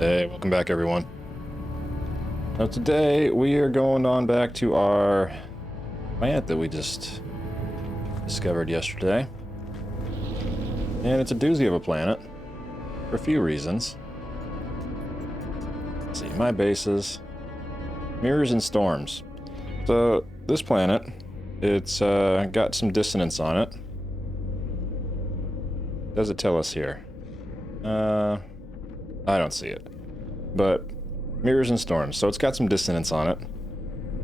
Hey, welcome back everyone. Now today we are going on back to our planet that we just discovered yesterday. And it's a doozy of a planet for a few reasons. Let's see, my bases, mirrors and storms. So this planet, it's got some dissonance on it. What does it tell us here? I don't see it. But mirrors and storms, so it's got some dissonance on it.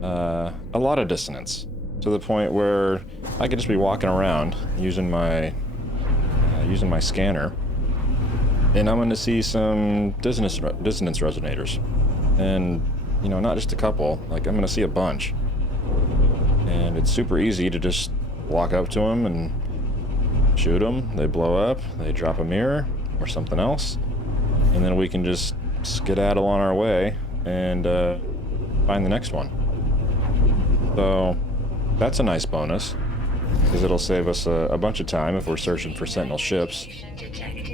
A lot of dissonance, to the point where I could just be walking around using my scanner, and I'm going to see some dissonance resonators, and you know, not just a couple. Like, I'm going to see a bunch, and it's super easy to just walk up to them and shoot them. They blow up, they drop a mirror or something else, and then we can just skedaddle on our way and find the next one. So that's a nice bonus, because it'll save us a bunch of time if we're searching for Sentinel ships.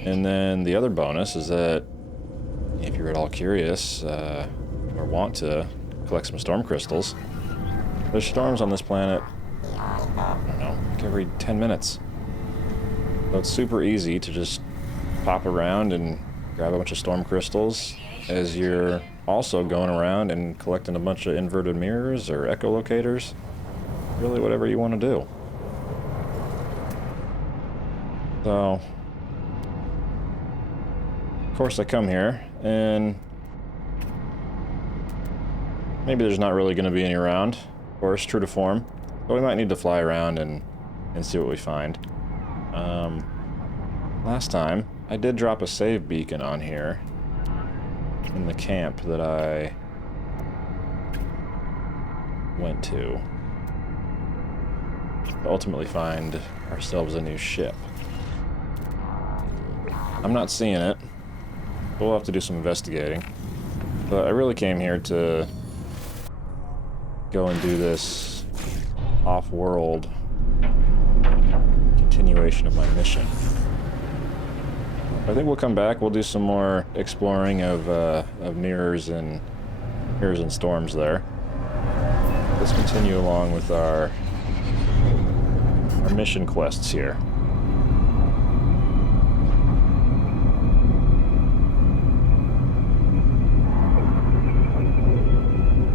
And then the other bonus is that if you're at all curious or want to collect some storm crystals, there's storms on this planet, I don't know, like every 10 minutes. So it's super easy to just pop around and grab a bunch of storm crystals as you're also going around and collecting a bunch of inverted mirrors or echolocators. Really, whatever you want to do. So, of course, I come here, and maybe there's not really going to be any around. Of course, true to form. But we might need to fly around and see what we find. Last time, I did drop a save beacon on here in the camp that I went to ultimately find ourselves a new ship. I'm not seeing it. We'll have to do some investigating. But I really came here to go and do this off-world continuation of my mission. I think we'll come back. We'll do some more exploring of mirrors and storms there. Let's continue along with our mission quests here.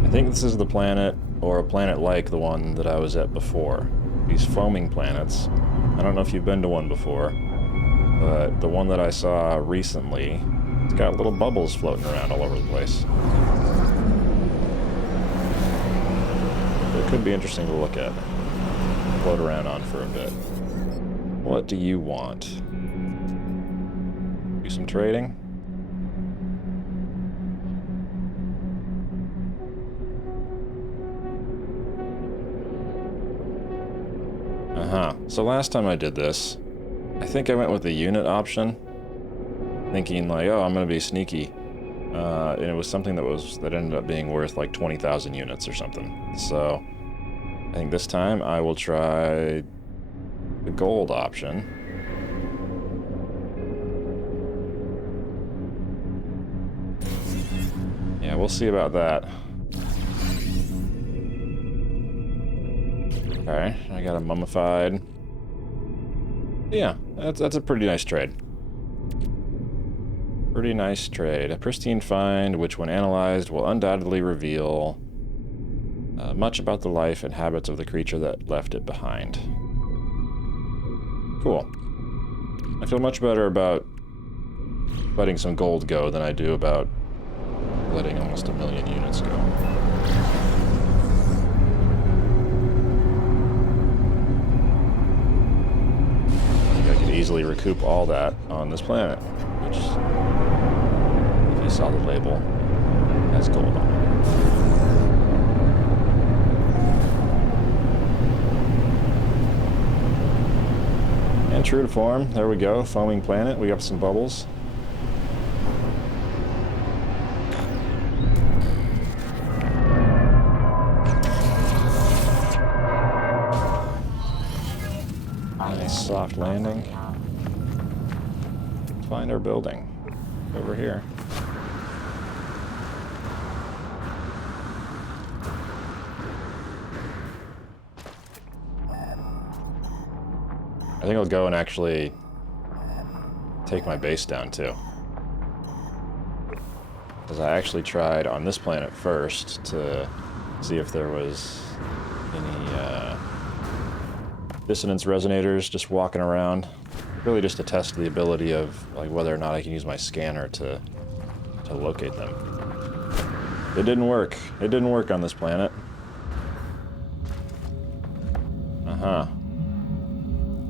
I think this is the planet, or a planet like the one that I was at before. These foaming planets. I don't know if you've been to one before, but the one that I saw recently, it's got little bubbles floating around all over the place. It could be interesting to look at. Float around on for a bit. What do you want? Do some trading? So last time I did this, I think I went with the unit option, thinking like, oh, I'm gonna be sneaky, and it was something that ended up being worth like 20,000 units or something. So I think this time I will try the gold option. Yeah, we'll see about that. Okay, I got a mummified. Yeah, that's a pretty nice trade. Pretty nice trade. A pristine find, which when analyzed will undoubtedly reveal much about the life and habits of the creature that left it behind. Cool. I feel much better about letting some gold go than I do about letting almost 1 million units go. Easily recoup all that on this planet, which, if you saw the label, has gold on it. And true to form, there we go, foaming planet, we got some bubbles. Nice soft landing. Find our building over here. think I'll go and actually take my base down too. Because I actually tried on this planet first to see if there was any dissonance resonators just walking around. Really just to test the ability of like whether or not I can use my scanner to locate them. It didn't work. It didn't work on this planet. Uh-huh.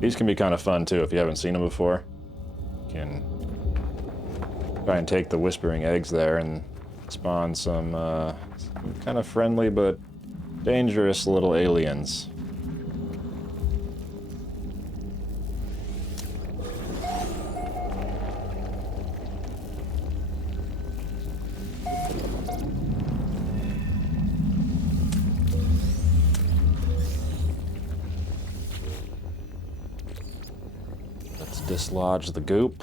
These can be kind of fun too if you haven't seen them before. You can try and take the whispering eggs there and spawn some kind of friendly but dangerous little aliens. Let's dislodge the goop.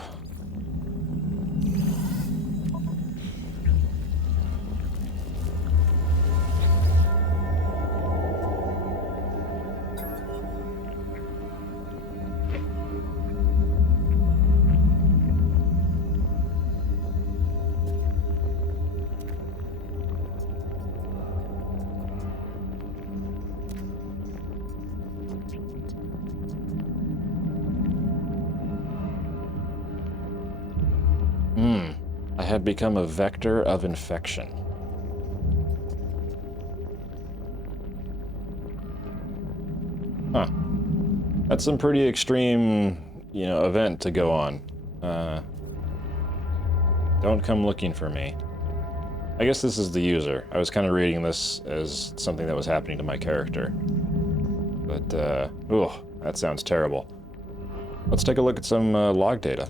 I have become a vector of infection. Huh. That's some pretty extreme, you know, event to go on. Don't come looking for me. I guess this is the user. I was kind of reading this as something that was happening to my character. But, ugh, that sounds terrible. Let's take a look at some log data.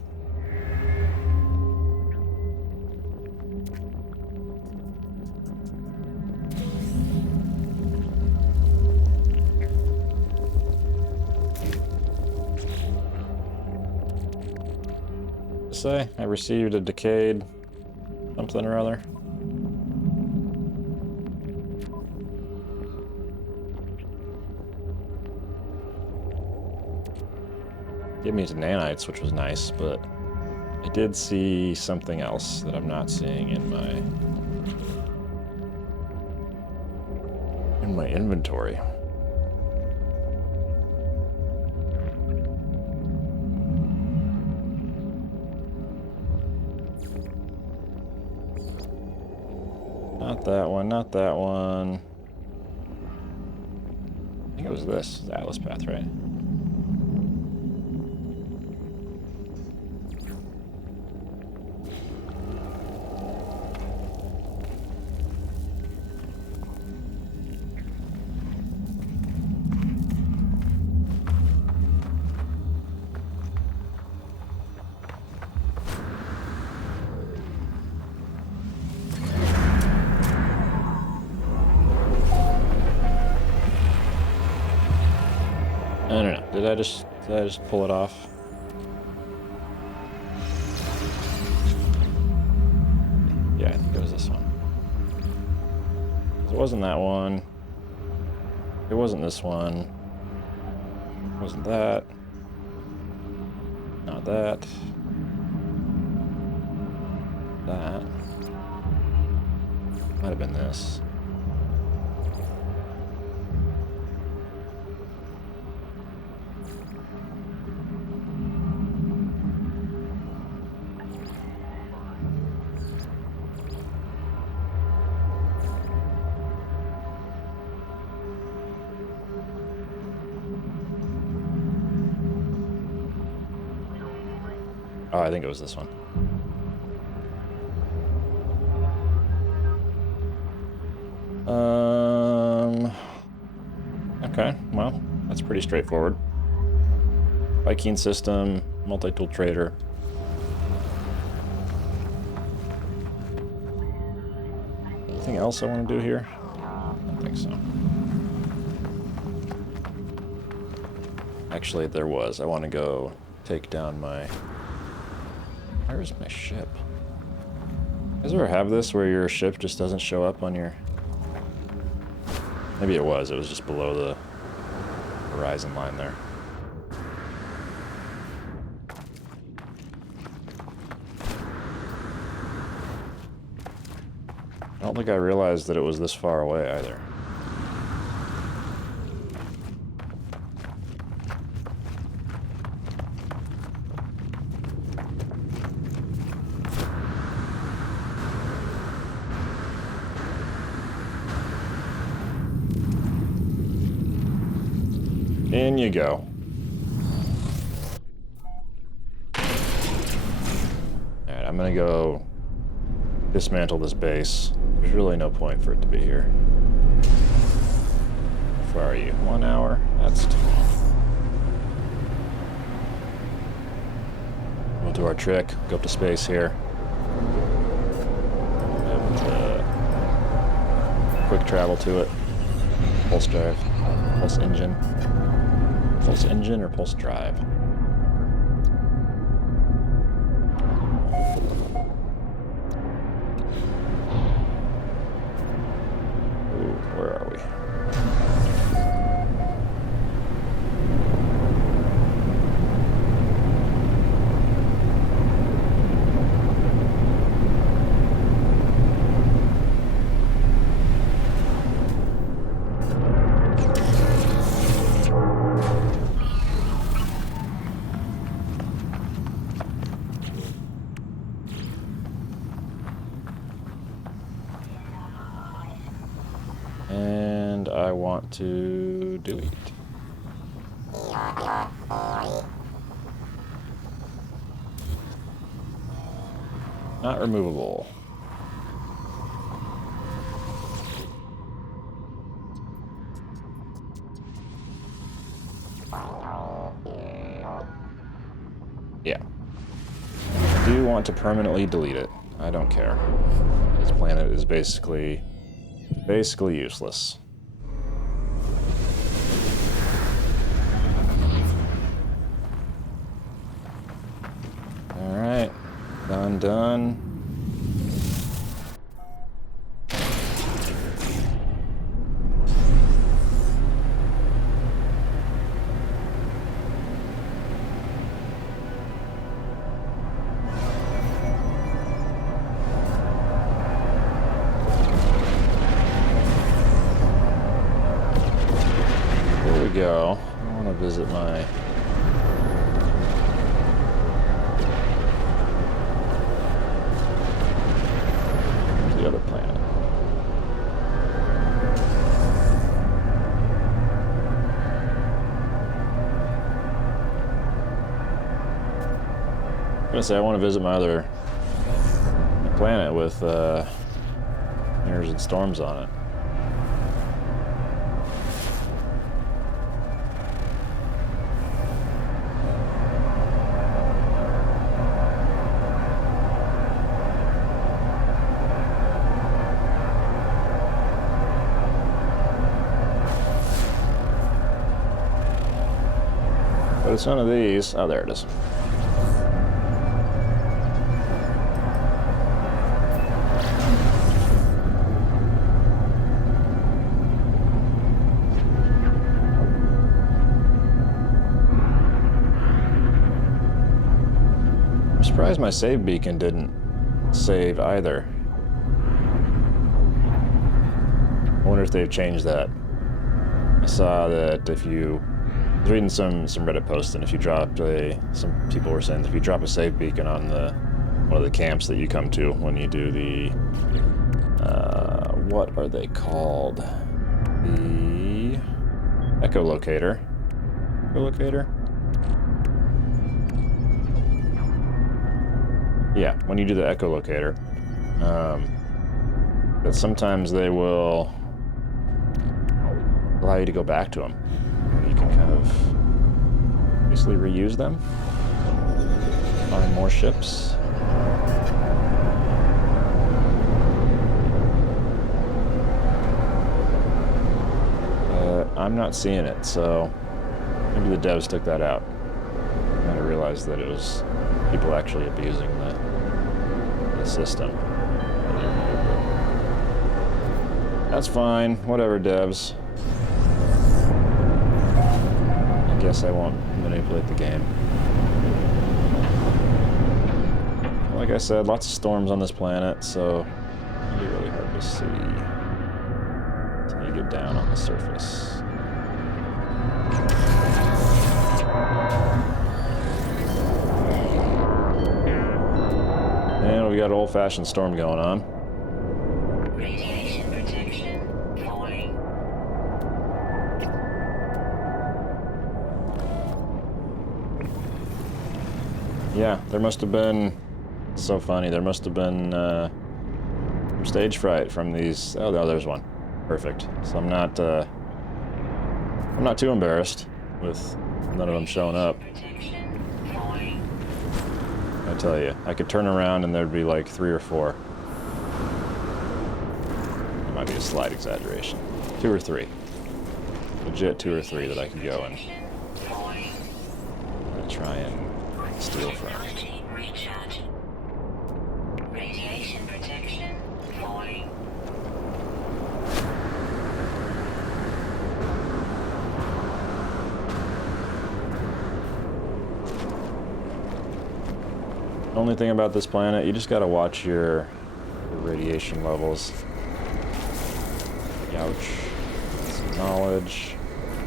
Say I received a decayed something or other. Gave me to nanites, which was nice, but I did see something else that I'm not seeing in my inventory. Not that one, not that one. I think it was this, the Atlas path, right? I don't know. Did I just pull it off? Yeah, I think it was this one. It wasn't that one. It wasn't this one. It wasn't that. Not that. That. Might have been this. Oh, I think it was this one. Okay, well, that's pretty straightforward. Viking system, multi-tool trader. Anything else I want to do here? I don't think so. Actually, there was. I want to go take down my... Where's my ship? You guys ever have this where your ship just doesn't show up on your... Maybe it was just below the horizon line there. I don't think I realized that it was this far away either. In you go. Alright, I'm gonna go dismantle this base. There's really no point for it to be here. How far are you? 1 hour? That's tough. We'll do our trick. Go up to space here. And, quick travel to it. Pulse drive. Pulse engine. Pulse engine or pulse drive? Ooh, where are we? And I want to delete. Not removable. Yeah. I do want to permanently delete it. I don't care. This planet is basically useless. All right, done. Go. I want to visit the other planet. I'm gonna say I want to visit my other planet with mirrors and storms on it. But it's none of these. Oh, there it is. I'm surprised my save beacon didn't save either. I wonder if they've changed that. I saw that if you... I was reading some Reddit posts, and if you dropped some people were saying that if you drop a save beacon on one of the camps that you come to when you do the, what are they called? The echolocator. Echolocator? Yeah, when you do the echolocator, that sometimes they will allow you to go back to them. You can kind of basically reuse them, find more ships. I'm not seeing it, so maybe the devs took that out. I didn't realize that it was people actually abusing the system. That's fine, whatever, devs. I guess I won't manipulate the game. Like I said, lots of storms on this planet, so It'll be really hard to see until you get down on the surface. And we got an old-fashioned storm going on. Radiation protection falling. Yeah, there must have been... So funny, there must have been some stage fright from these... Oh, no, there's one. Perfect. So I'm not too embarrassed with none of them showing up. I tell you, I could turn around and there'd be like 3 or 4. It might be a slight exaggeration. 2 or 3. Legit 2 or 3 that I could go and try and steal from. Radiation protection falling. Only thing about this planet, you just gotta watch your radiation levels. Ouch. Some knowledge.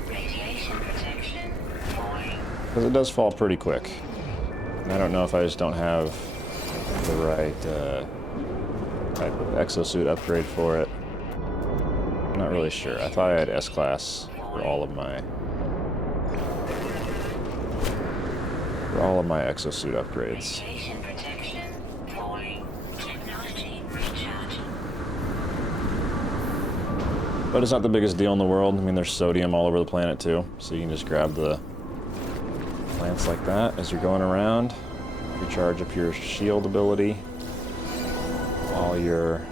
Radiation protection falling. Because it does fall pretty quick. And I don't know if I just don't have the right type of exosuit upgrade for it. I'm not really sure. I thought I had S-Class for all of my exosuit upgrades. Radiation protection falling. Technology recharge. But it's not the biggest deal in the world. I mean, there's sodium all over the planet too, so you can just grab the plants like that as you're going around. Recharge up your shield ability while you're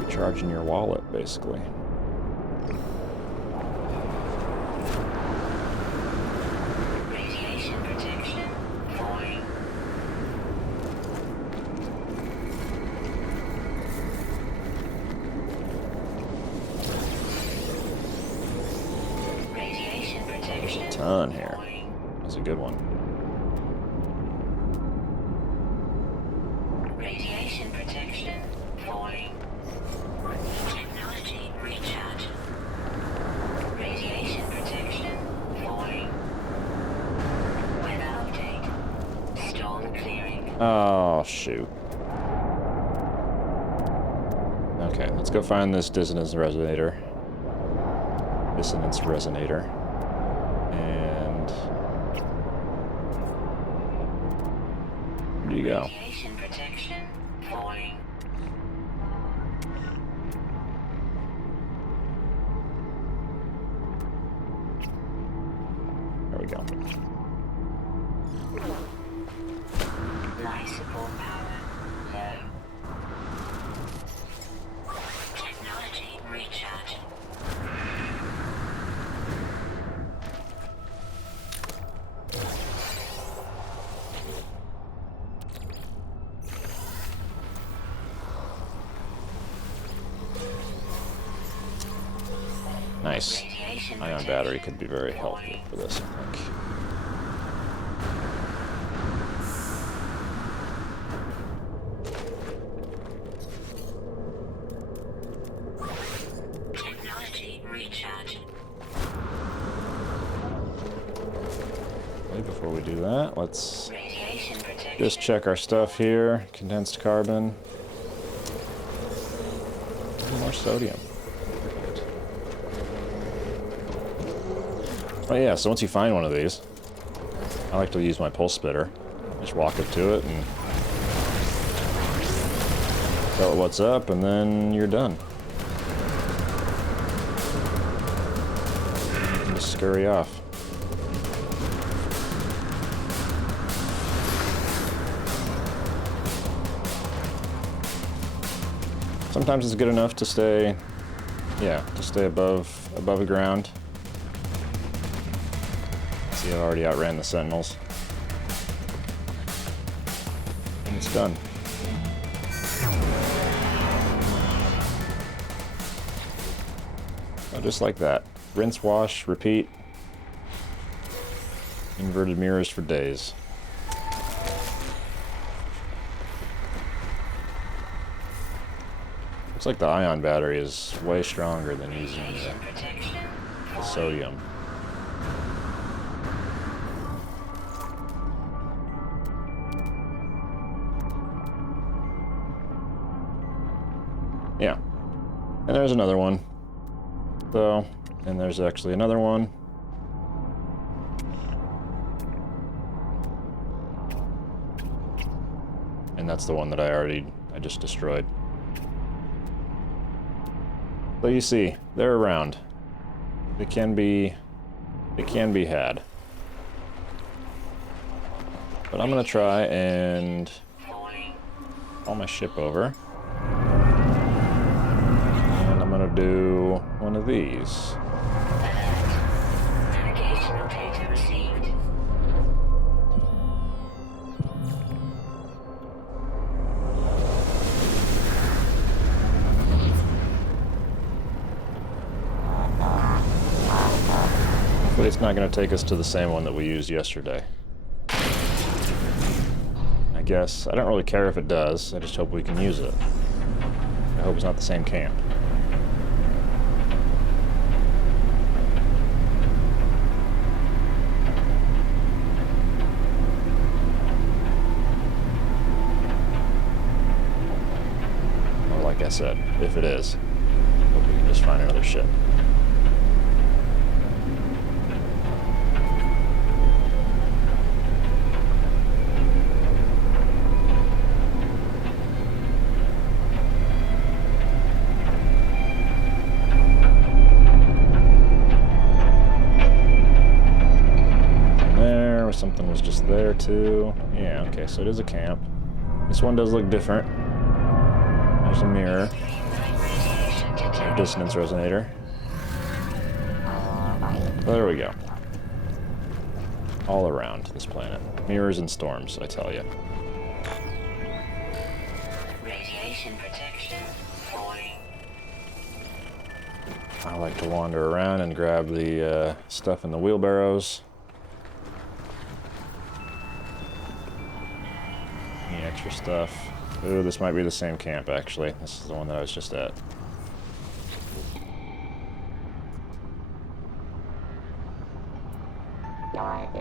recharging your wallet, basically. Radiation protection falling. Radiation protection. There's a ton here. That's a good one. Radiation protection falling. Technology recharge. Radiation protection falling. Weather update. Storm clearing. Oh, shoot. Okay, let's go find this dissonance resonator. Dissonance resonator. And... where do you go? Radiation protection falling. There we go. Life support power low. Technology recharge. Nice. Radiation Ion protection battery could be very helpful for this, I think. Technology recharge. Okay, before we do that, let's Radiation protection. just check our stuff here. Condensed carbon. More sodium. Perfect. Oh yeah, so once you find one of these, I like to use my pulse spitter. Just walk up to it and tell it what's up, and then you're done. You can just scurry off. Sometimes it's good enough to stay, above the ground. See, I already outran the Sentinels. And it's done. Oh, just like that. Rinse, wash, repeat. Inverted mirrors for days. Looks like the ion battery is way stronger than using Radiation protection. the sodium. Yeah. And there's another one. So, and there's actually another one. And that's the one that I just destroyed. So you see, they're around. They can be had. But I'm gonna try and call my ship over. And I'm gonna do one of these. Navigational data received. But it's not gonna take us to the same one that we used yesterday. I guess. I don't really care if it does. I just hope we can use it. I hope it's not the same camp. Well, like I said, if it is, hope we can just find another ship. Something was just there too. Yeah, okay, so it is a camp. This one does look different. There's a mirror. A dissonance resonator. There we go. All around this planet. Mirrors and storms, I tell you. Radiation protection. Falling. I like to wander around and grab the stuff in the wheelbarrows. Any extra stuff. Ooh, this might be the same camp, actually. This is the one that I was just at.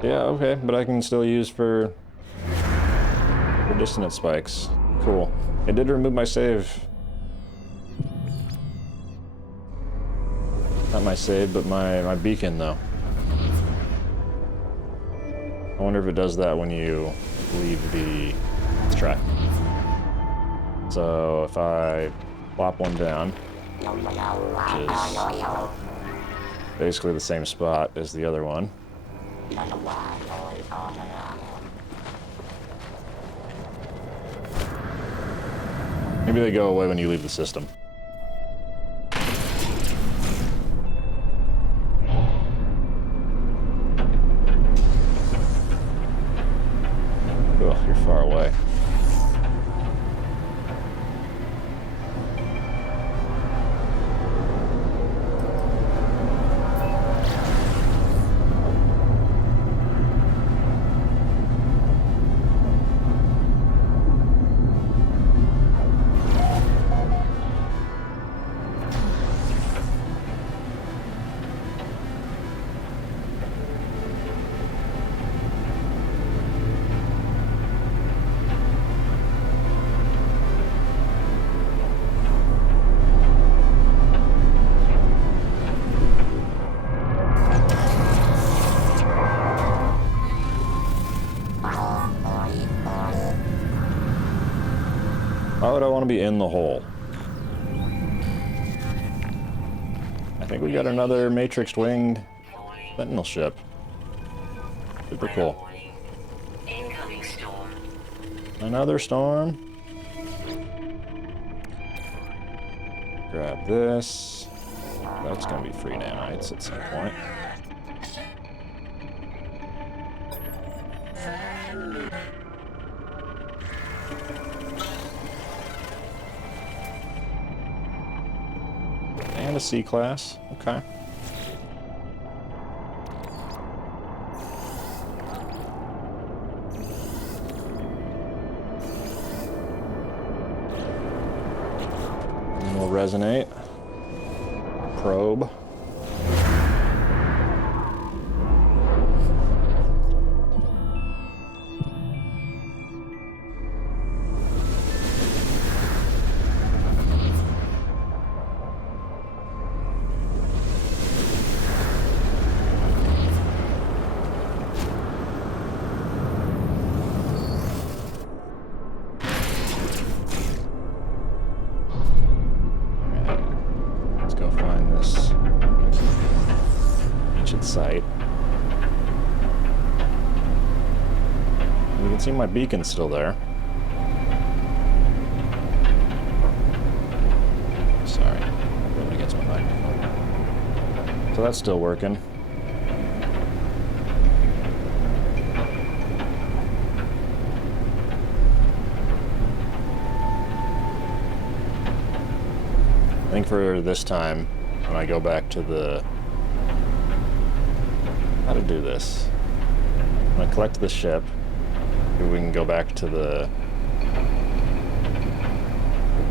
Yeah, okay, but I can still use for dissonance spikes. Cool. It did remove my save. Not my save, but my beacon, though. I wonder if it does that when you leave the... Let's try. So if I plop one down, which is basically the same spot as the other one. Maybe they go away when you leave the system. Oh, you're far away. Why would I want to be in the hole? I think we got another matrix winged Sentinel ship. Super cool. Incoming storm. Another storm. Grab this. That's gonna be free nanites at some point. And a C-class. Okay. And we'll resonate. Probe. Site. You can see my beacon's still there. Sorry, rubbing against my microphone. So that's still working. I think for this time, when I go back to the how to do this. I'm gonna collect the ship. Maybe we can go back to the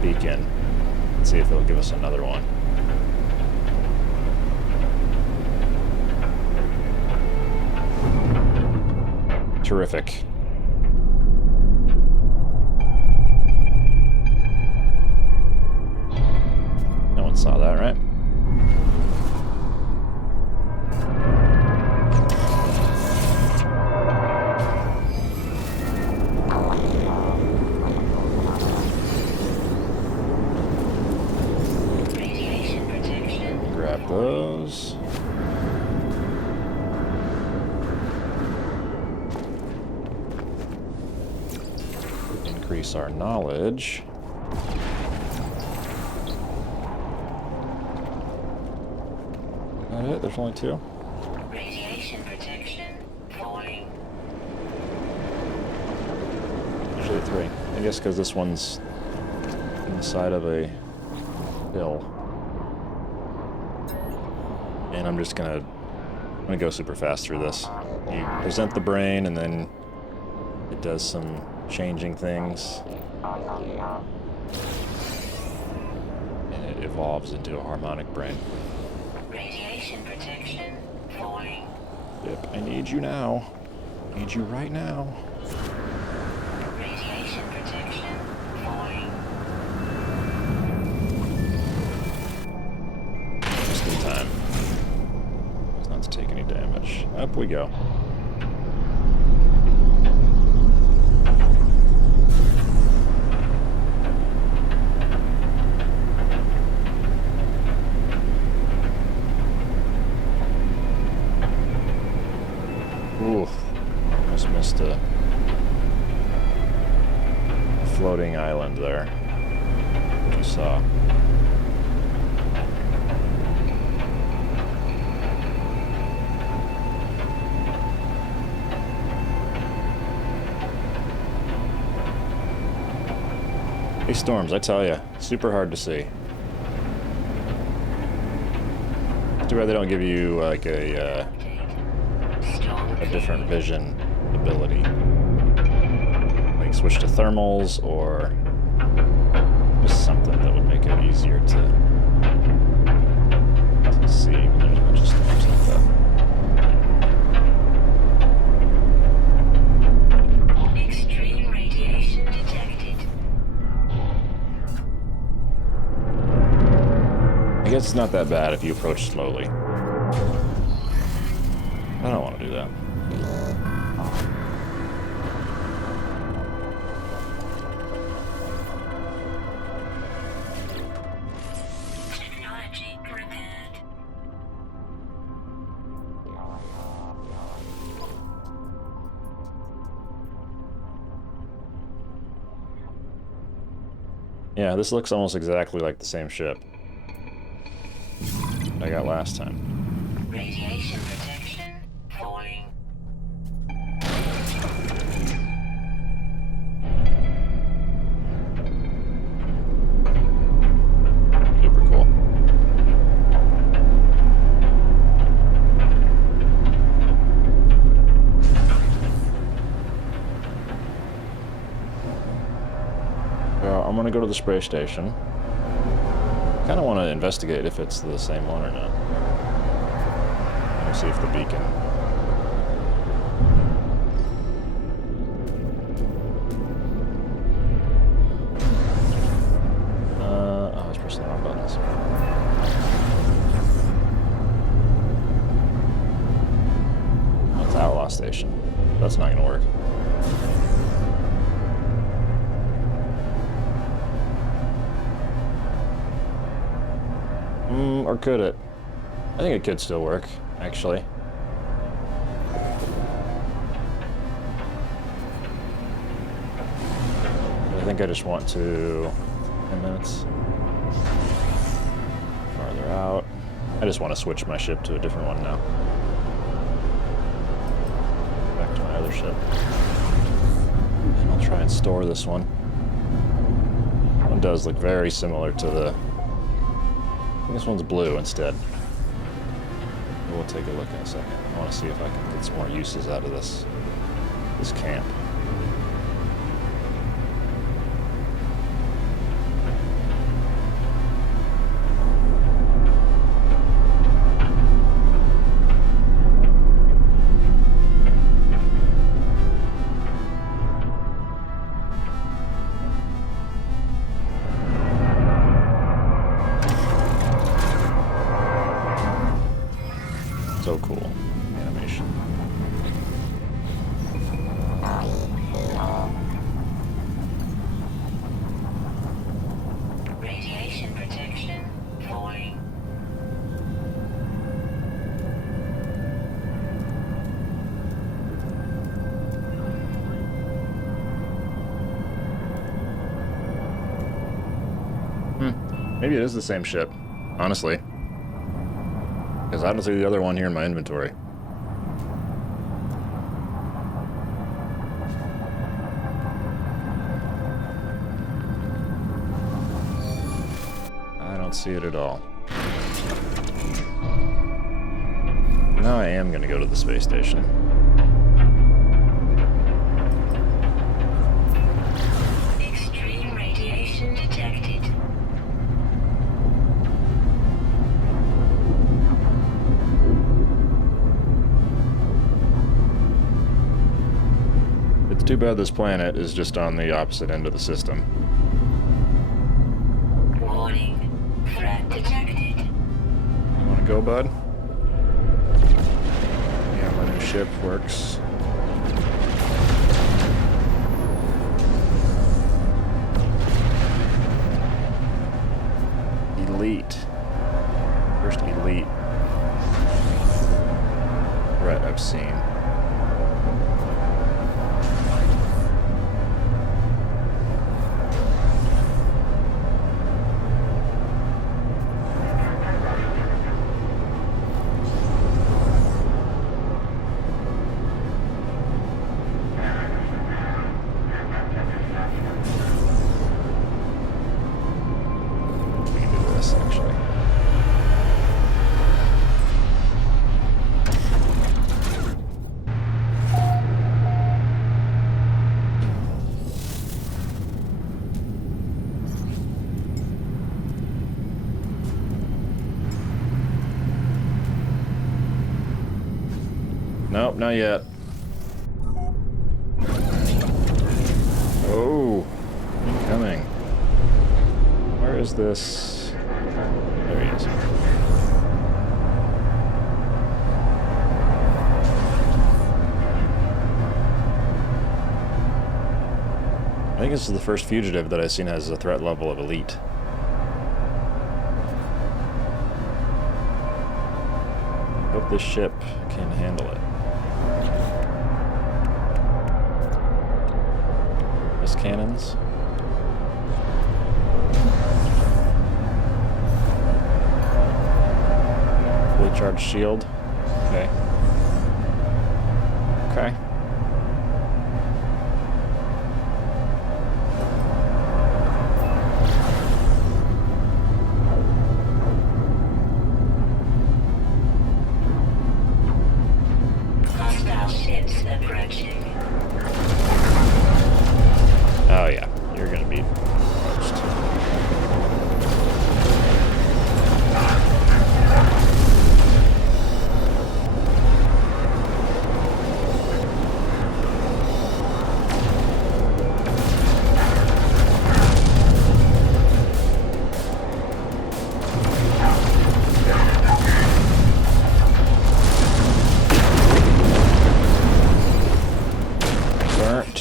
beacon and see if it'll give us another one. Terrific. No one saw that, right? Those. Increase our knowledge. That it? There's only two? Radiation protection falling. Usually three. I guess because this one's on the side of a hill. And I'm just gonna go super fast through this. You present the brain, and then it does some changing things, and it evolves into a harmonic brain. Radiation protection falling. Yep, I need you now. I need you right now. Radiation protection falling. Just in time. Not to take any damage. Up we go. Ooh, almost missed a floating island there. What you saw. These storms, I tell you, super hard to see. It's too bad they don't give you like a different vision ability, like switch to thermals or just something that would make it easier to see when there's a bunch of storms like that. Extreme radiation detected. I guess it's not that bad if you approach slowly. I don't want to do that. Technology prepared. Yeah, this looks almost exactly like the same ship I got last time. Radiation protection falling. Super cool. So I'm gonna go to the spray station. Kind of want to investigate if it's the same one or not. Let me see if the beacon... oh, I was pressing the wrong buttons. That's Outlaw Station. That's not going to work. Or could it? I think it could still work, actually. I think I just want to... 10 minutes. Farther out. I just want to switch my ship to a different one now. Back to my other ship. And I'll try and store this one. One does look very similar to the... I think this one's blue instead. We'll take a look in a second. I want to see if I can get some more uses out of this camp. So cool. Animation. Radiation protection falling. Maybe it is the same ship, honestly. Because I don't see the other one here in my inventory. I don't see it at all. Now I am going to go to the space station. Extreme radiation detected. It's too bad this planet is just on the opposite end of the system. Warning. Threat detected. You want to go, bud? Yeah, my new ship works. Elite. First elite threat I've seen. We can do this, actually. Nope, not yet. Oh, incoming. Where is this? There he is. I think this is the first fugitive that I've seen has a threat level of elite. Hope this ship can handle it. Miss cannons. Fully charged shield. Okay. Okay. Hostile ships approaching. Oh yeah, you're gonna be roast.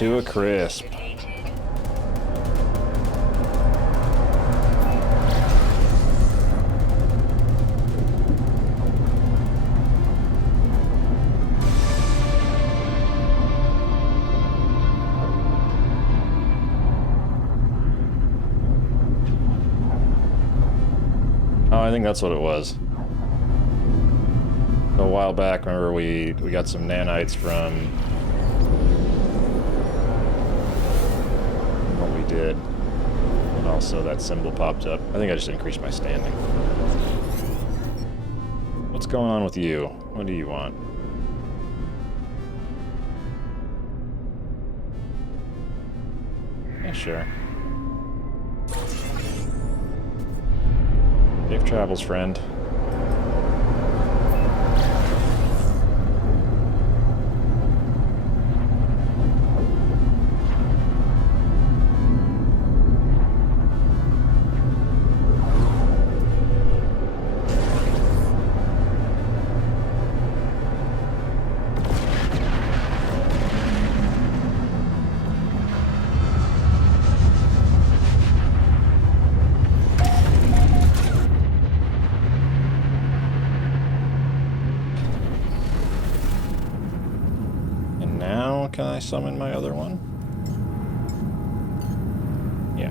to a crisp. Oh, I think that's what it was. A while back, remember we got some nanites from what we did, and also that symbol popped up. I think I just increased my standing. What's going on with you? What do you want? Yeah, sure. Safe travels, friend. Can I summon my other one? Yeah.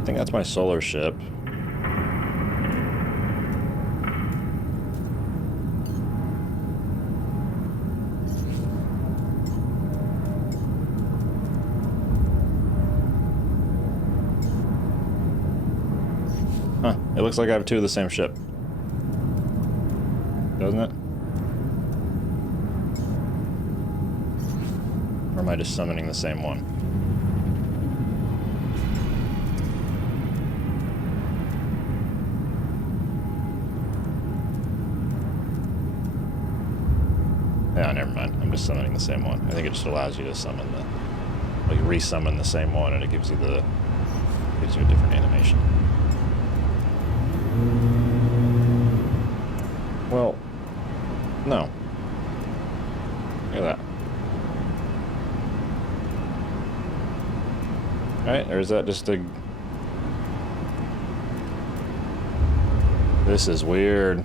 I think that's my solar ship. Huh, it looks like I have two of the same ship. Doesn't it? Or am I just summoning the same one? Yeah, never mind. I'm just summoning the same one. I think it just allows you to summon the... like, re-summon the same one, and it gives you a different animation. Well, no. Look at that. Right? Or is that just a... This is weird.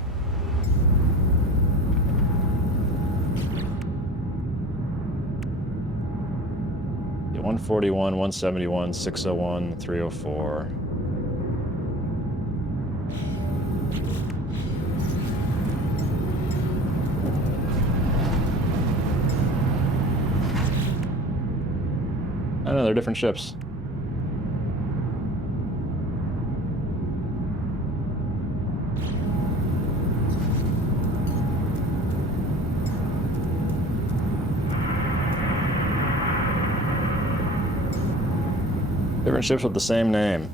Yeah, 141, 171, 601, 304. I don't know, they're different ships. Different ships with the same name.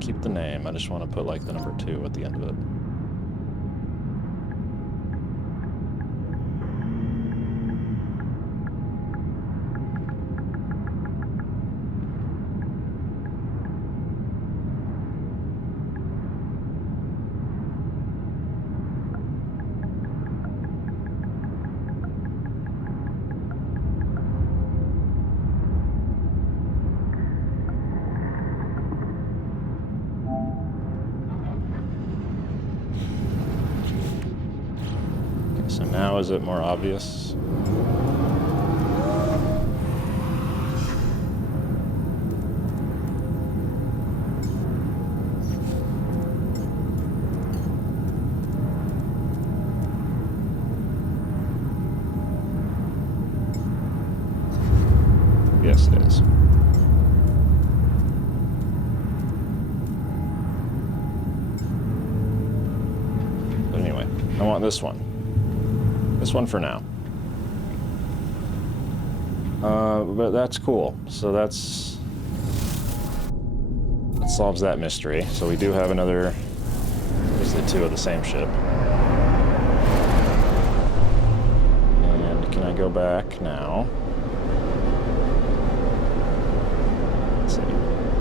Keep the name. I just want to put like the number 2 at the end of it. So now is it more obvious? Yes, it is. But anyway, I want this one. This one for now. But that's cool. So that solves that mystery. So we do have another obviously two of the same ship. And can I go back now? Let's see.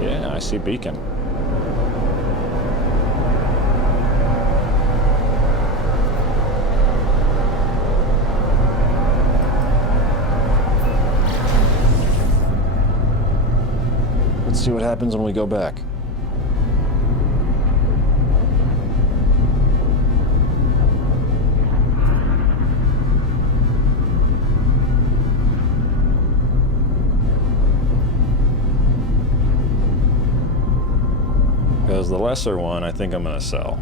Yeah, I see beacon. Let's see what happens when we go back. Because the lesser one, I think I'm going to sell.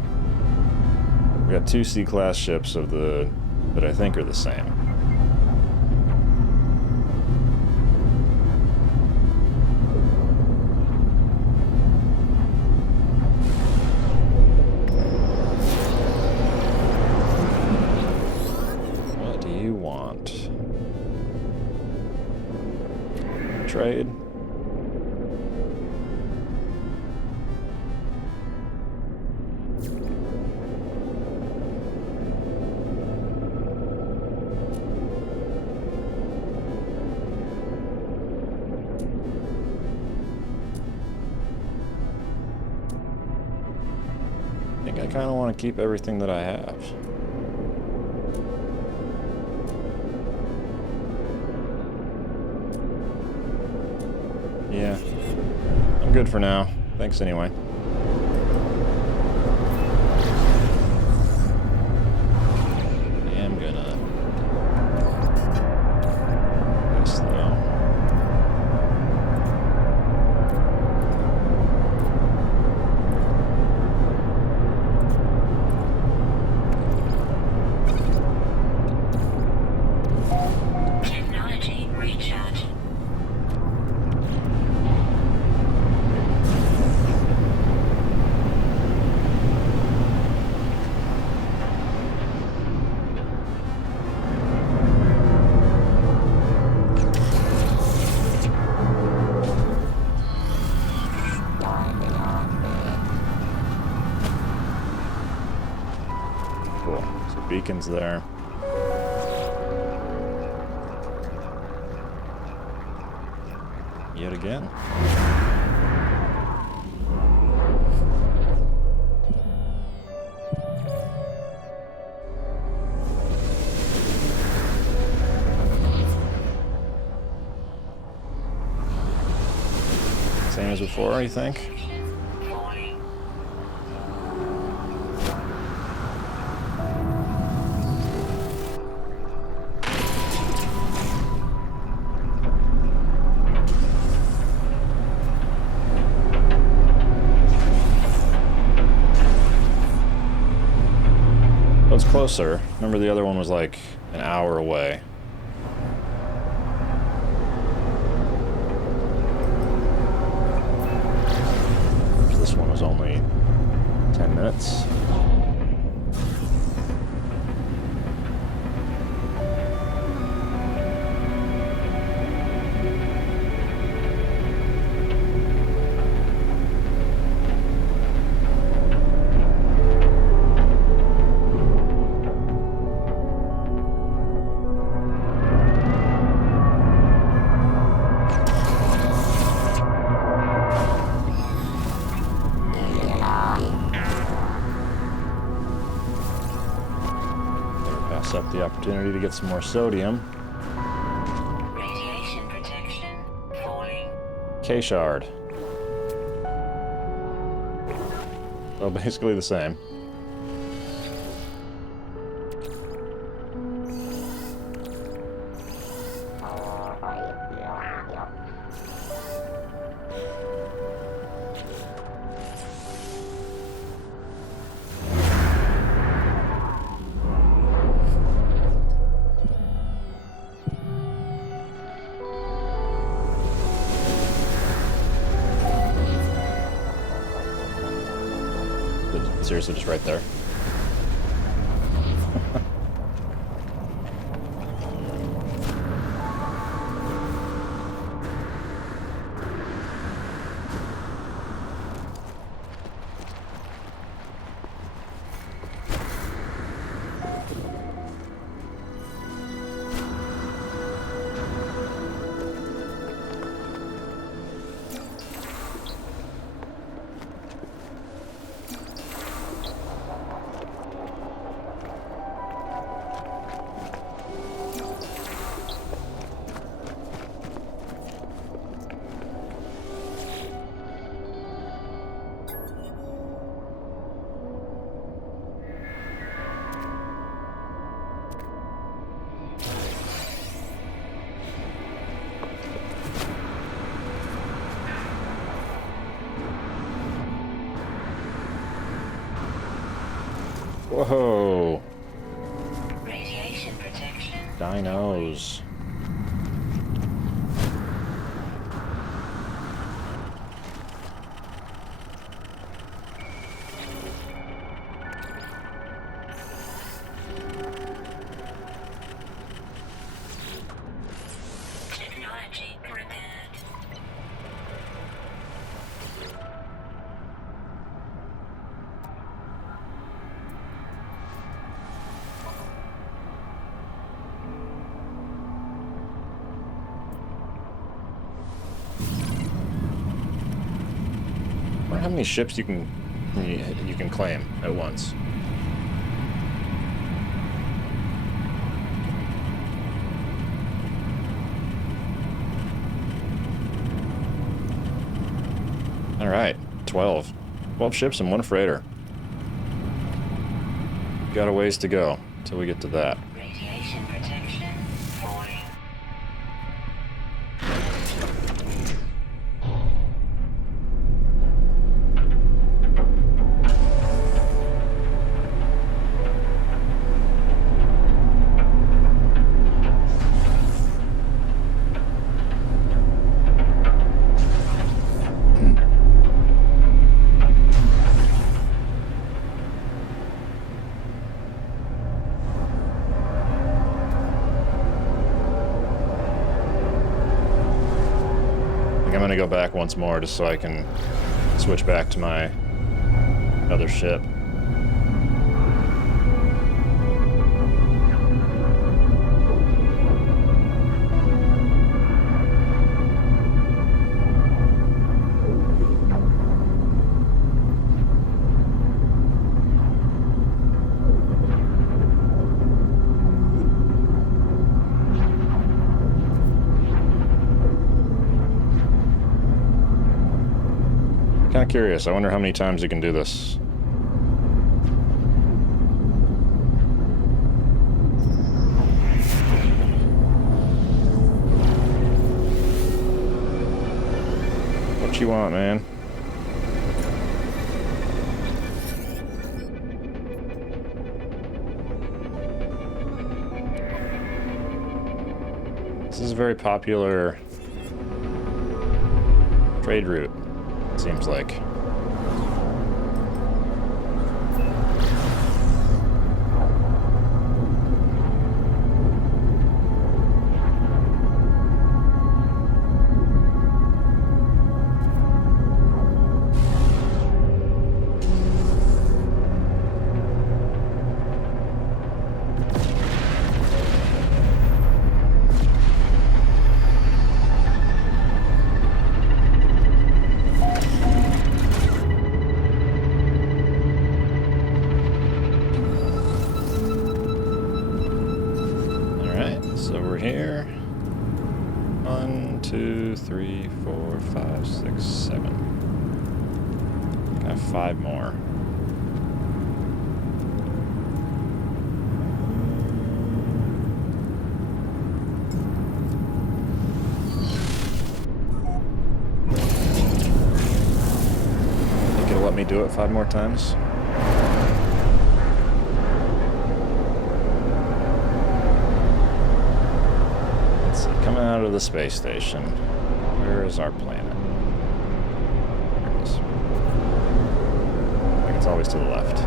We got two C-class ships of the that I think are the same. What do you want? Trade? I kind of want to keep everything that I have. Yeah, I'm good for now. Thanks anyway. I am gonna... Yes, though. Technology recharge. Cool. So beacon's there. Yet again. Same as before, you think? Falling. Oh, it's closer. Remember the other one was like an hour away. This one was only 10 minutes. Up the opportunity to get some more sodium. Radiation protection. Falling. K-shard. Well, basically the same. Seriously, just right there. Whoa. Radiation protection. Dinos. Technology prepared. I wonder how many ships you can claim at once. All right, 12. 12 ships and 1 freighter. Got a ways to go till we get to that. Radiation protection. Falling. I'm gonna go back once more just so I can switch back to my other ship. Kind of curious. I wonder how many times you can do this. What you want, man? This is a very popular trade route. Seems like. So we're here. 1, 2, 3, 4, 5, 6, 7. Got 5 more. Think it'll let me do it 5 more times? Coming out of the space station. Where is our planet? There it is. I think it's always to the left.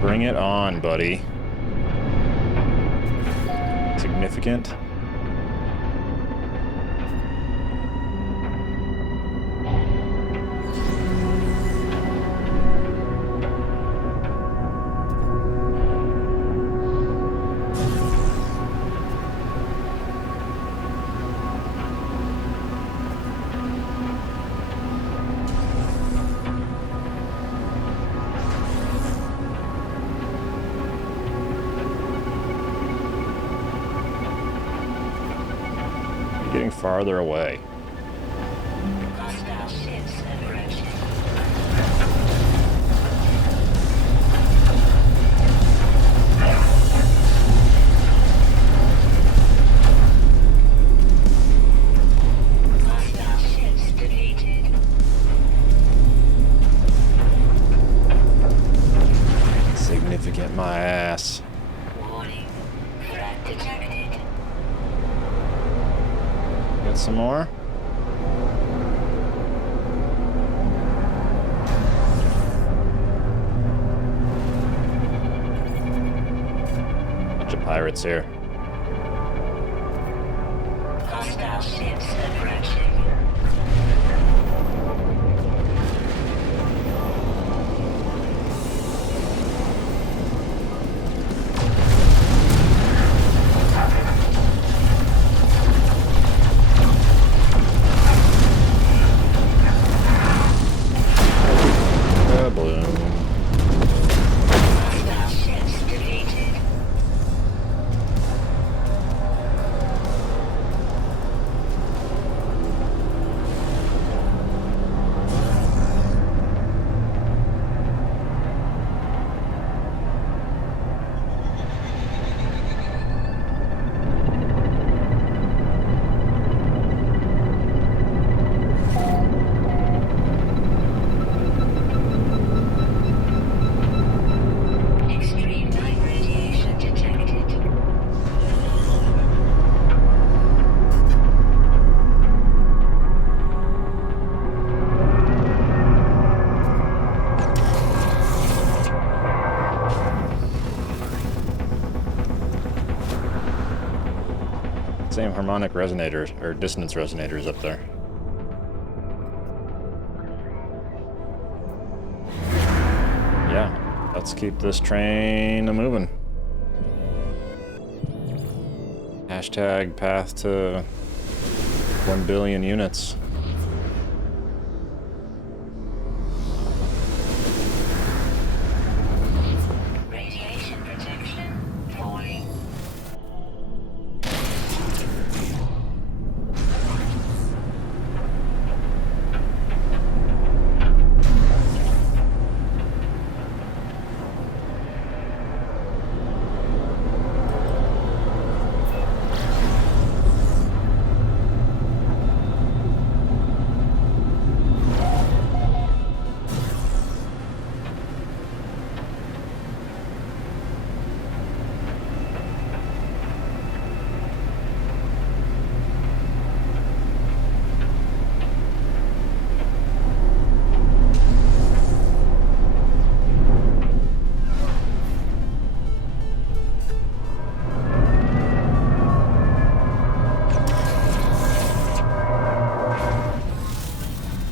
Bring it on, buddy. Significant. farther away. Hostile ships approaching. Hostile ships defeated. Significant my ass. Warning. Threat detected. Got some more? Bunch of pirates here. Hostile ships approaching. Bloom. Hostile ships defeated. Extreme night radiation detected. Same harmonic resonators, or dissonance resonators up there. Yeah, let's keep this train a-moving. Hashtag path to 1 billion units. Radiation protection falling.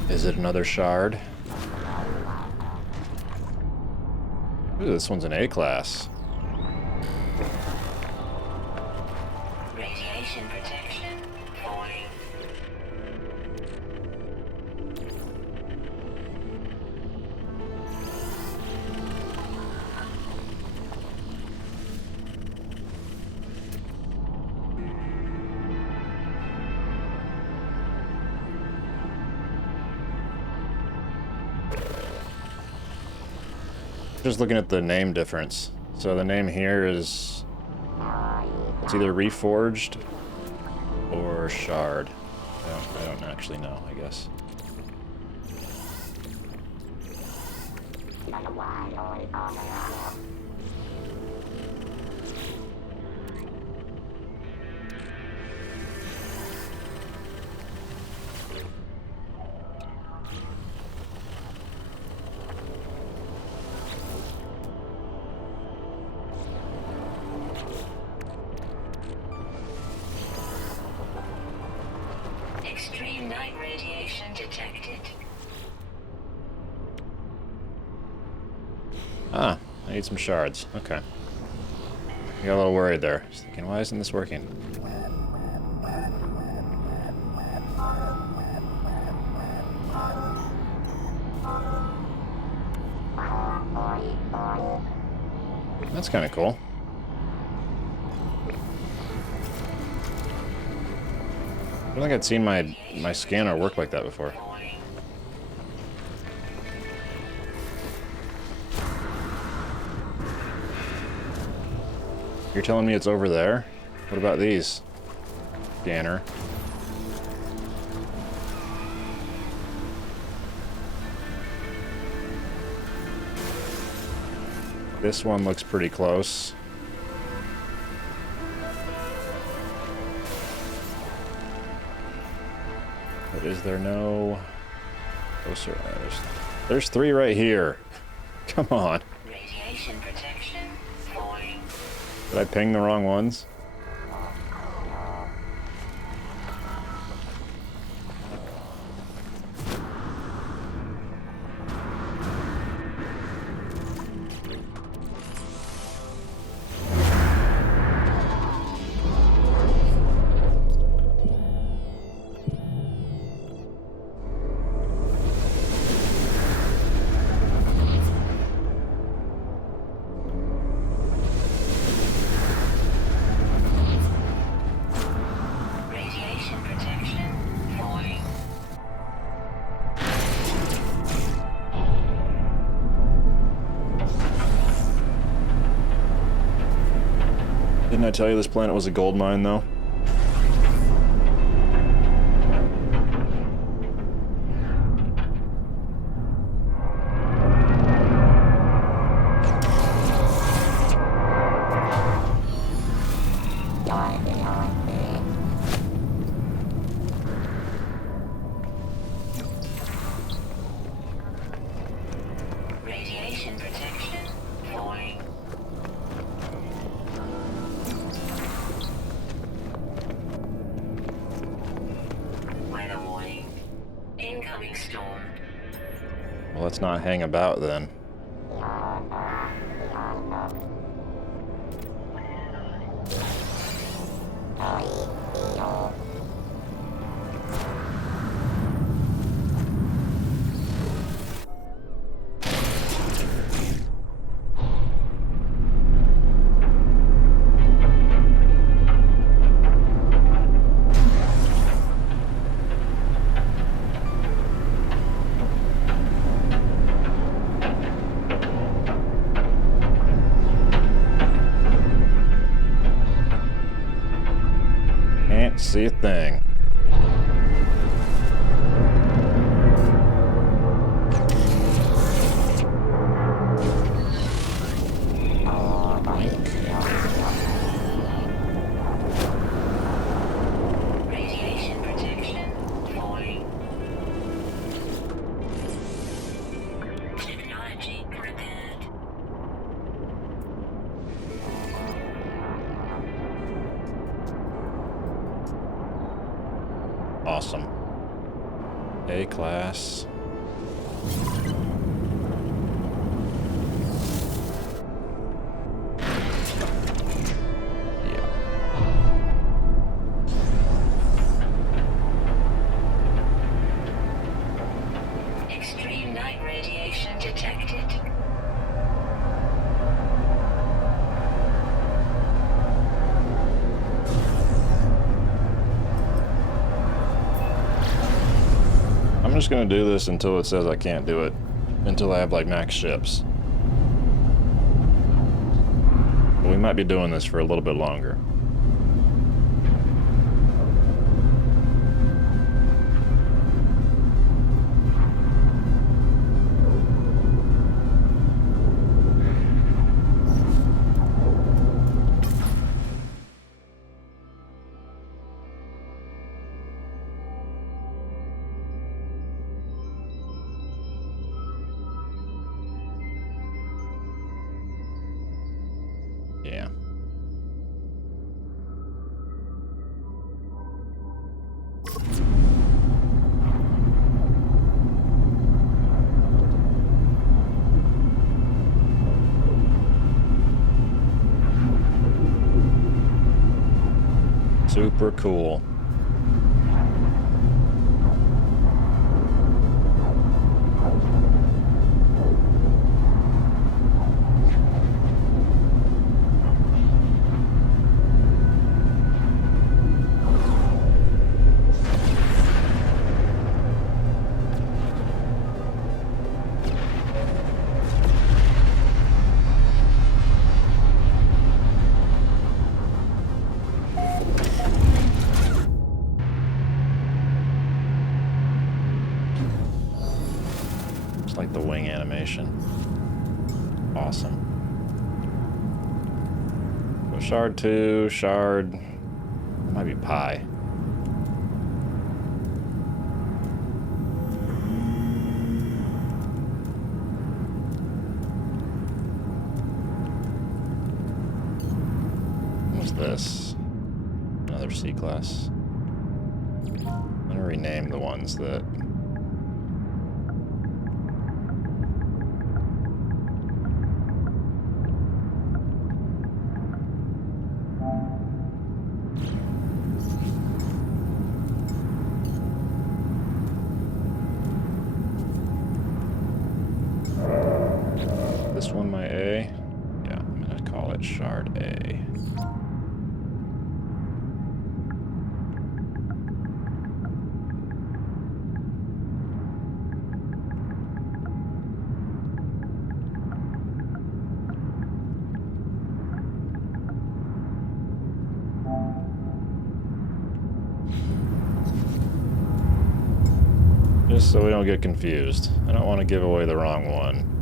Is it another shard? Ooh, this one's an A-class. Radiation protection falling. Just looking at the name difference. So the name here is, it's either Reforged or Shard. I don't actually know, I guess. Extreme night radiation detected. Ah, I need some shards. Okay. I got a little worried there. Just thinking, why isn't this working? That's kind of cool. don't think I'd seen my scanner work like that before. Falling. You're telling me it's over there? What about these? Scanner. This one looks pretty close. But is there no closer? There's 3 right here. Come on. Radiation protection. Falling. Did I ping the wrong ones? Radiation protection. Falling. Didn't I tell you this planet was a gold mine, though? Radiation protection. Falling. Weather warning. Incoming storm. Well, let's not hang about then. Can't see a thing. Radiation protection. Falling. Technology prepared. Awesome. A class. Yeah. Extreme night radiation detected. I'm just gonna do this until it says I can't do it. Until I have like max ships. But we might be doing this for a little bit longer. Yeah. Super cool. glowing animation. Awesome. So shard 2, shard... It might be pi. What's this? Another C-class. I'm gonna rename the ones that... This one my A? Yeah, I'm gonna call it shard A. Just so we don't get confused. I don't want to give away the wrong one.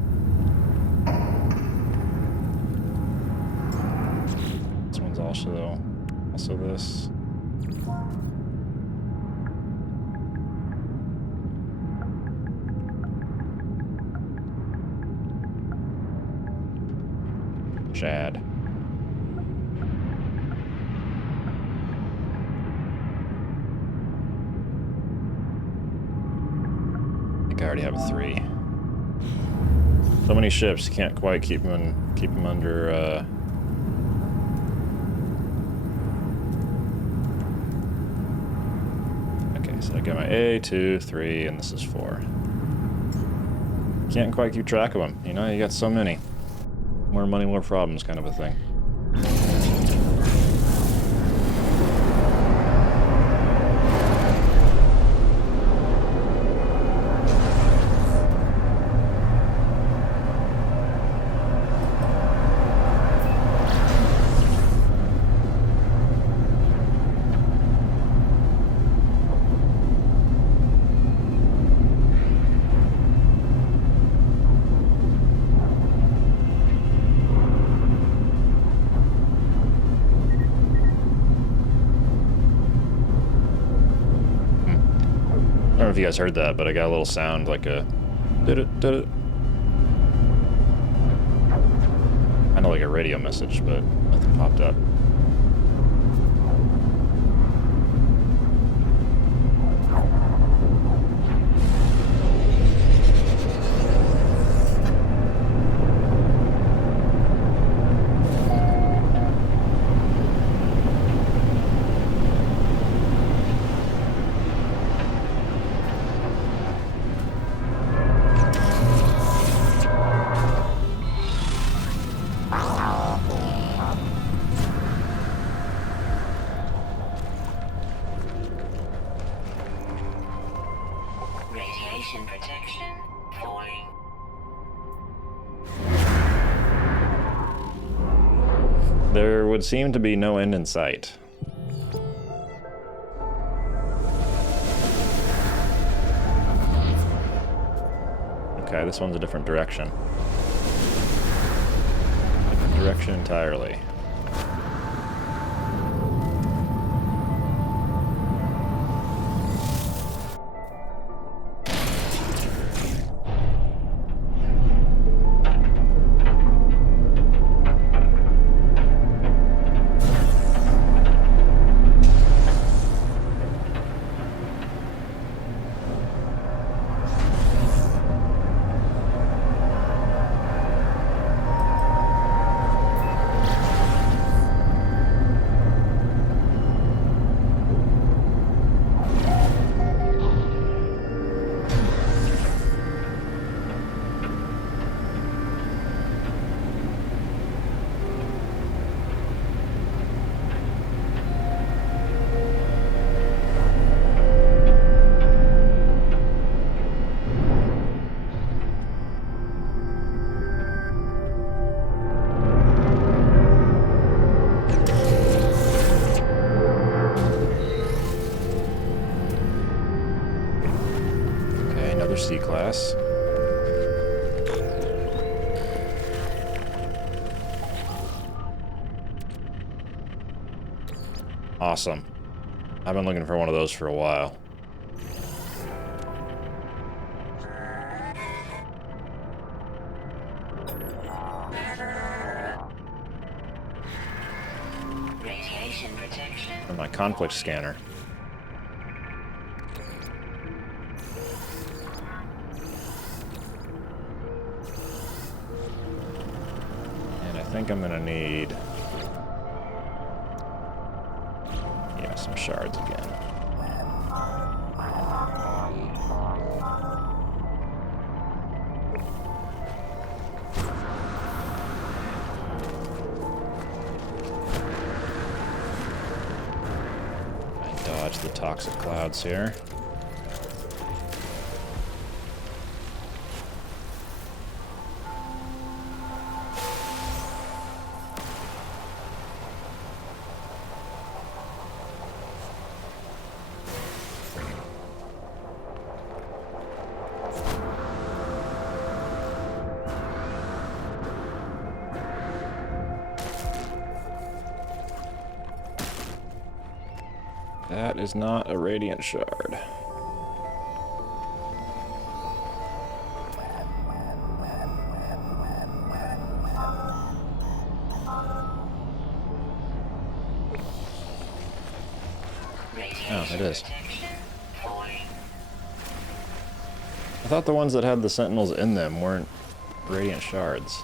This one's also this. Shad. I already have a 3. So many ships, you can't quite keep them under. Okay, so I got my A, 2, 3, and this is 4. Can't quite keep track of them. You know, you got so many. More money, more problems, kind of a thing. I don't know if you guys heard that, but I got a little sound like a did-it. I know, like a radio message, but nothing popped up. Radiation protection falling. There would seem to be no end in sight. Okay, this one's a different direction. Different direction entirely. C-class. Awesome. I've been looking for one of those for a while. Radiation protection. And my conflict scanner. And I think I'm gonna need... yeah, some shards again. Dodge the toxic clouds here. That is not a radiant shard. Oh, it is. I thought the ones that had the sentinels in them weren't radiant shards.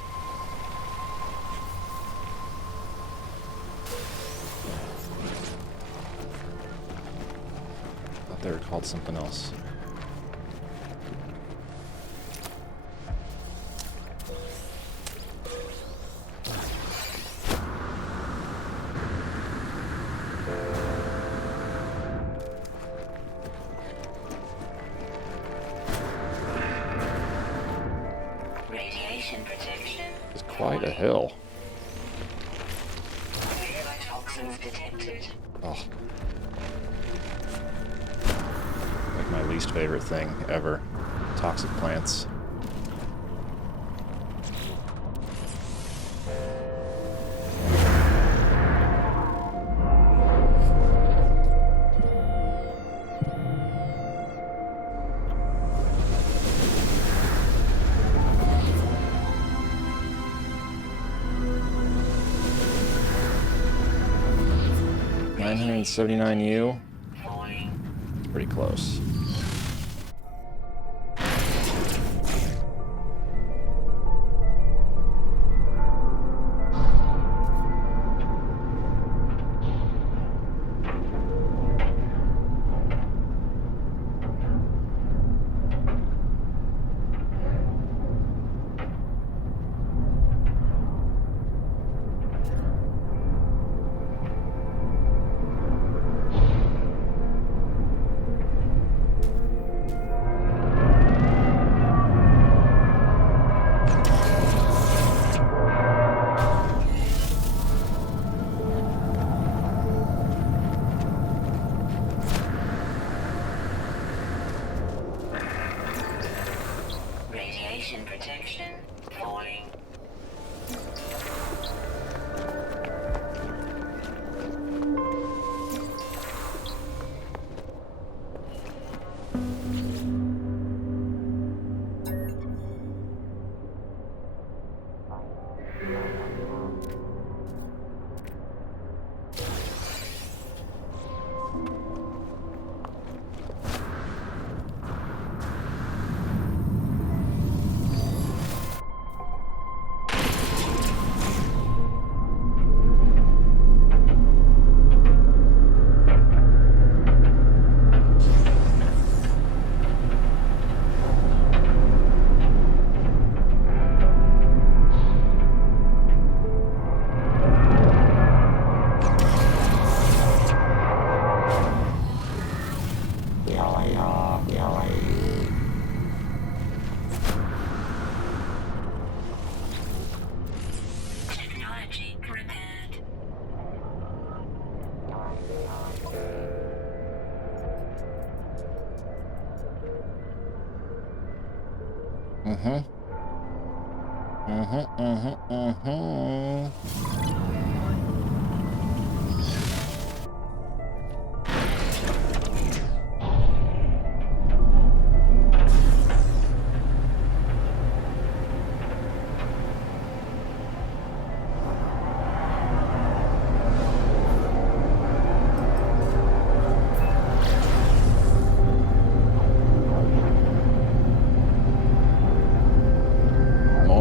They were called something else. Radiation protection. It's quite a hill. Toxins detected. Oh. Like my least favorite thing ever. Toxic plants. $979U. It's pretty close. Radiation protection falling. Technology repaired.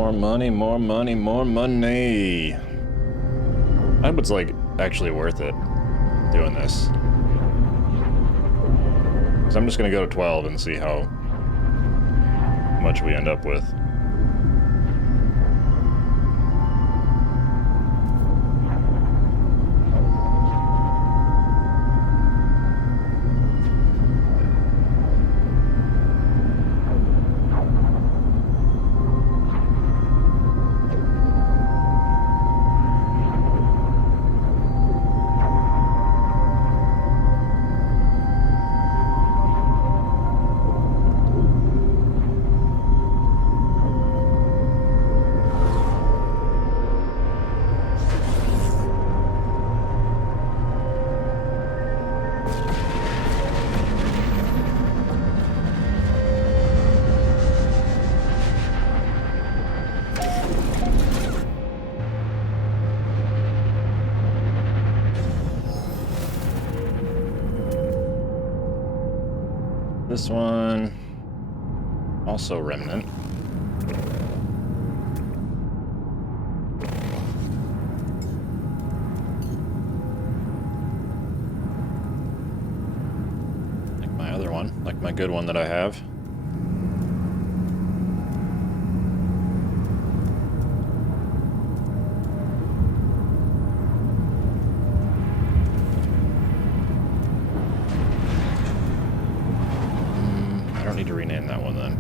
More money, more money, more money. I hope it's like actually worth it doing this. So I'm just gonna go to 12 and see how much we end up with. This one, also remnant. Like my other one, like my good one that I have. Need to rename that one then.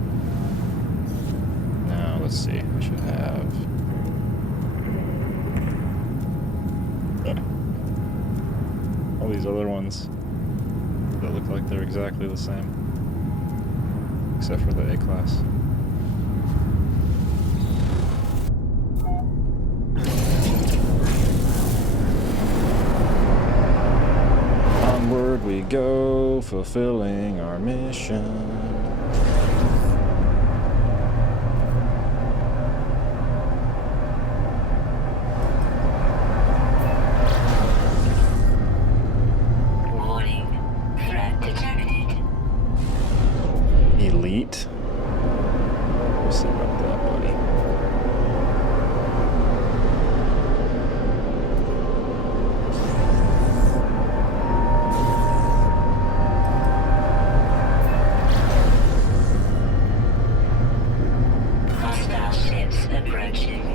Now let's see. I should have all these other ones that look like they're exactly the same, except for the A class. Onward we go, fulfilling our mission. Elite. We'll see about that, buddy. Hostile ships approaching.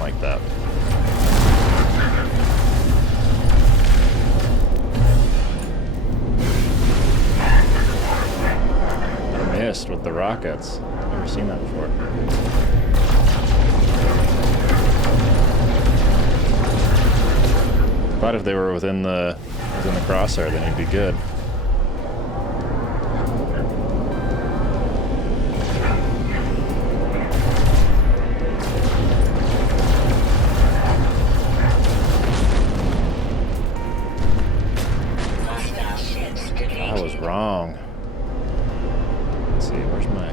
Like that. I missed with the rockets. Never seen that before. Thought if they were within the crosshair, then you'd be good. I was wrong. Let's see, where's my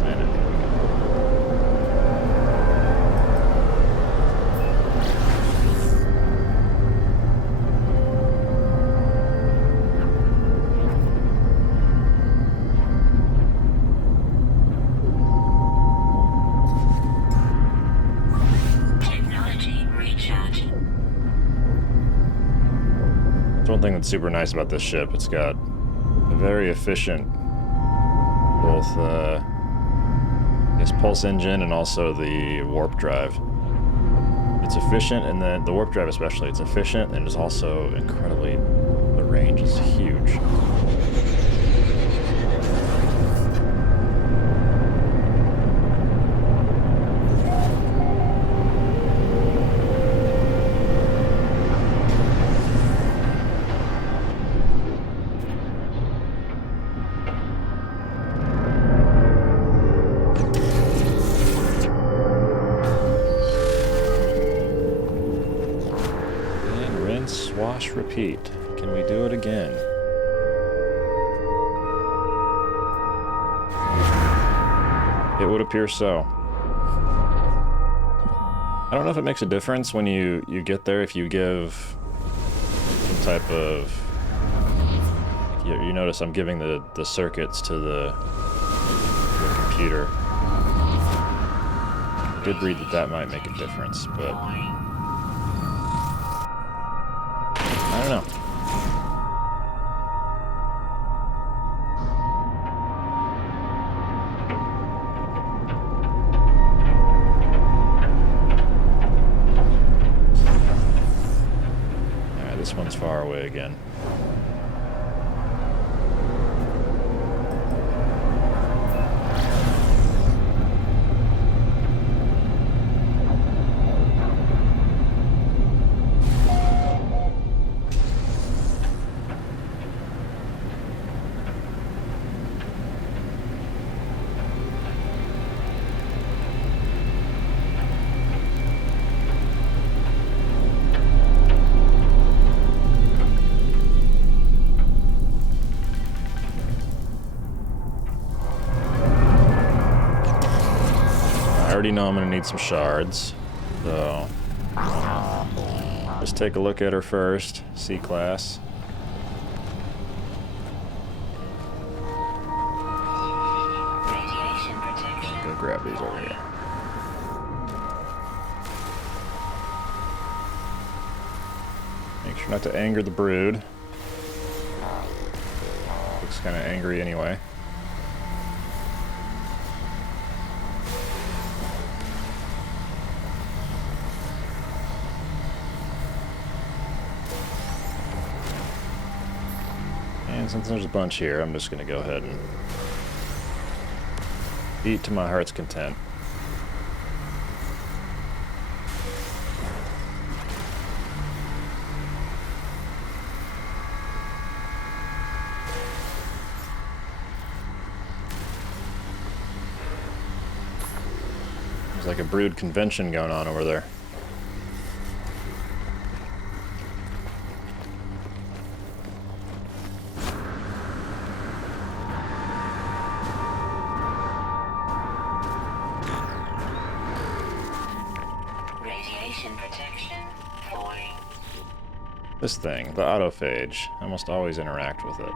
planet? Technology recharge. That's one thing that's super nice about this ship. It's got a very efficient, both I guess pulse engine and also the warp drive. It's efficient, and then the warp drive especially, it's efficient and is also incredibly, the range is huge. Wash, repeat. Can we do it again? It would appear so. I don't know if it makes a difference when you get there if you give some type of... You notice I'm giving the circuits to the computer. I did read that might make a difference, but... I don't know. Alright, this one's far away again. I already know I'm going to need some shards, so just take a look at her first, C-class. Go grab these over here. Make sure not to anger the brood. Looks kind of angry anyway. And since there's a bunch here, I'm just going to go ahead and eat to my heart's content. There's like a brood convention going on over there. This thing, the autophage, I must always interact with it.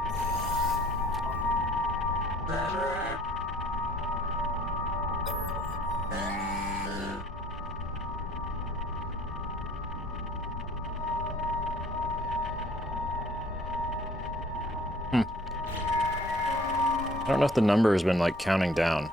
I don't know if the number has been, like, counting down.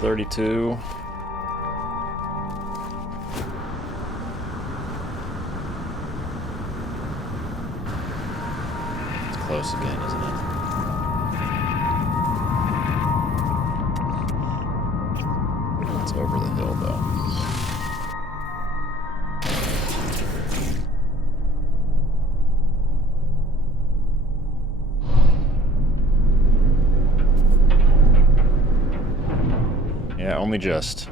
.32. It's close again, isn't it? It's over the hill, though. Yeah, only just.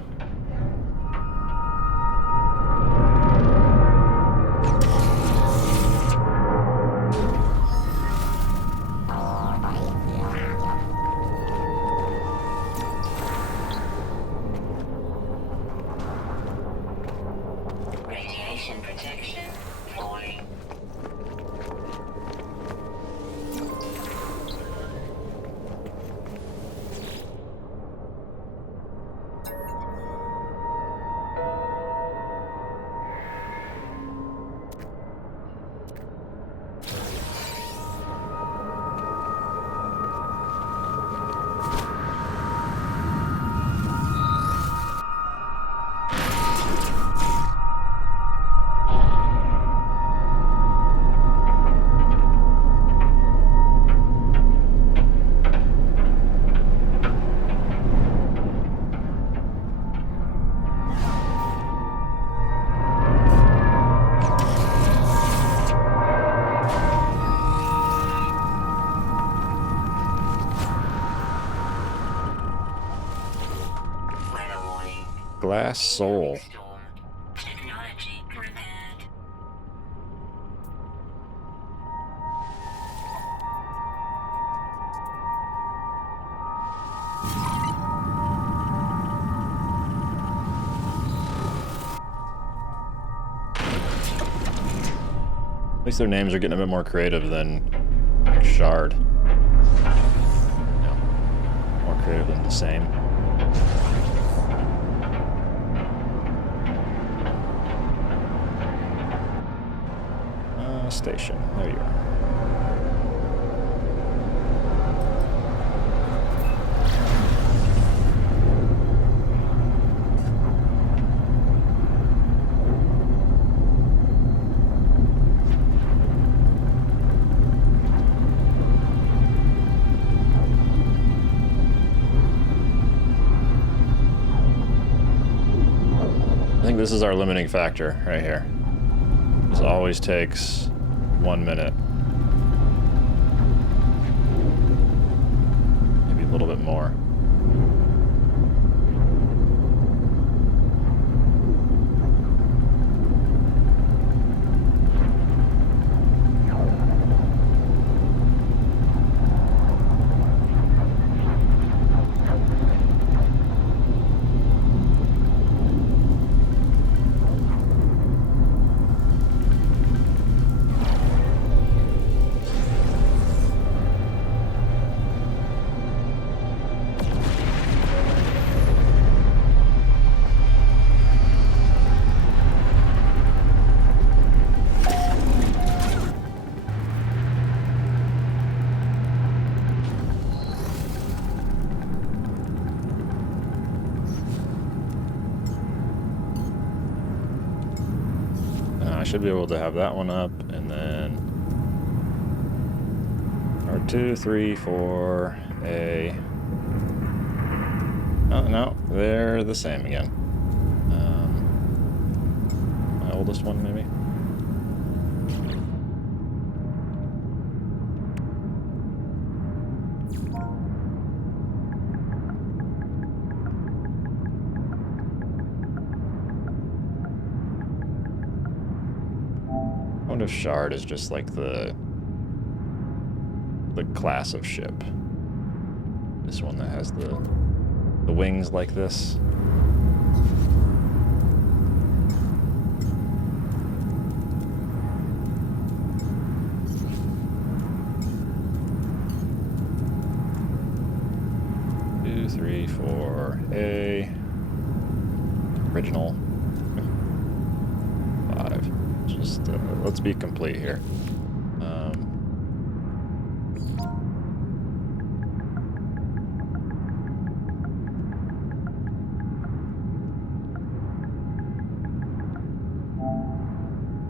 Radiation protection falling. Glass soul. Storm. Technology repaired. At least their names are getting a bit more creative than like Shard. More creative than the same. Station. There you are. I think this is our limiting factor right here. This always takes 1 minute. Maybe a little bit more. I should be able to have that one up, and then R2, 3, 4, A. Oh, no, they're the same again. My oldest one, maybe? I wonder if Shard is just like the class of ship. This one that has the wings like this. Two, 3, 4, A. Original. 5. Just let's be complete here.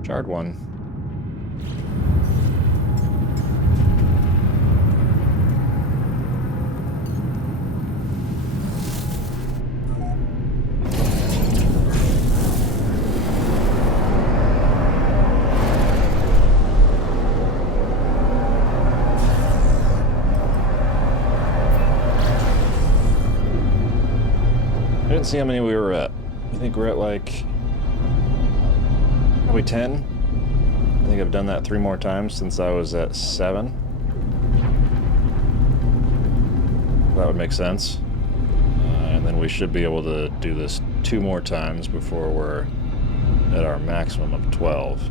Shard 1. I didn't see how many we were at. I think we're at like probably 10. I think I've done that 3 more times since I was at 7. That would make sense. And then we should be able to do this 2 more times before we're at our maximum of 12.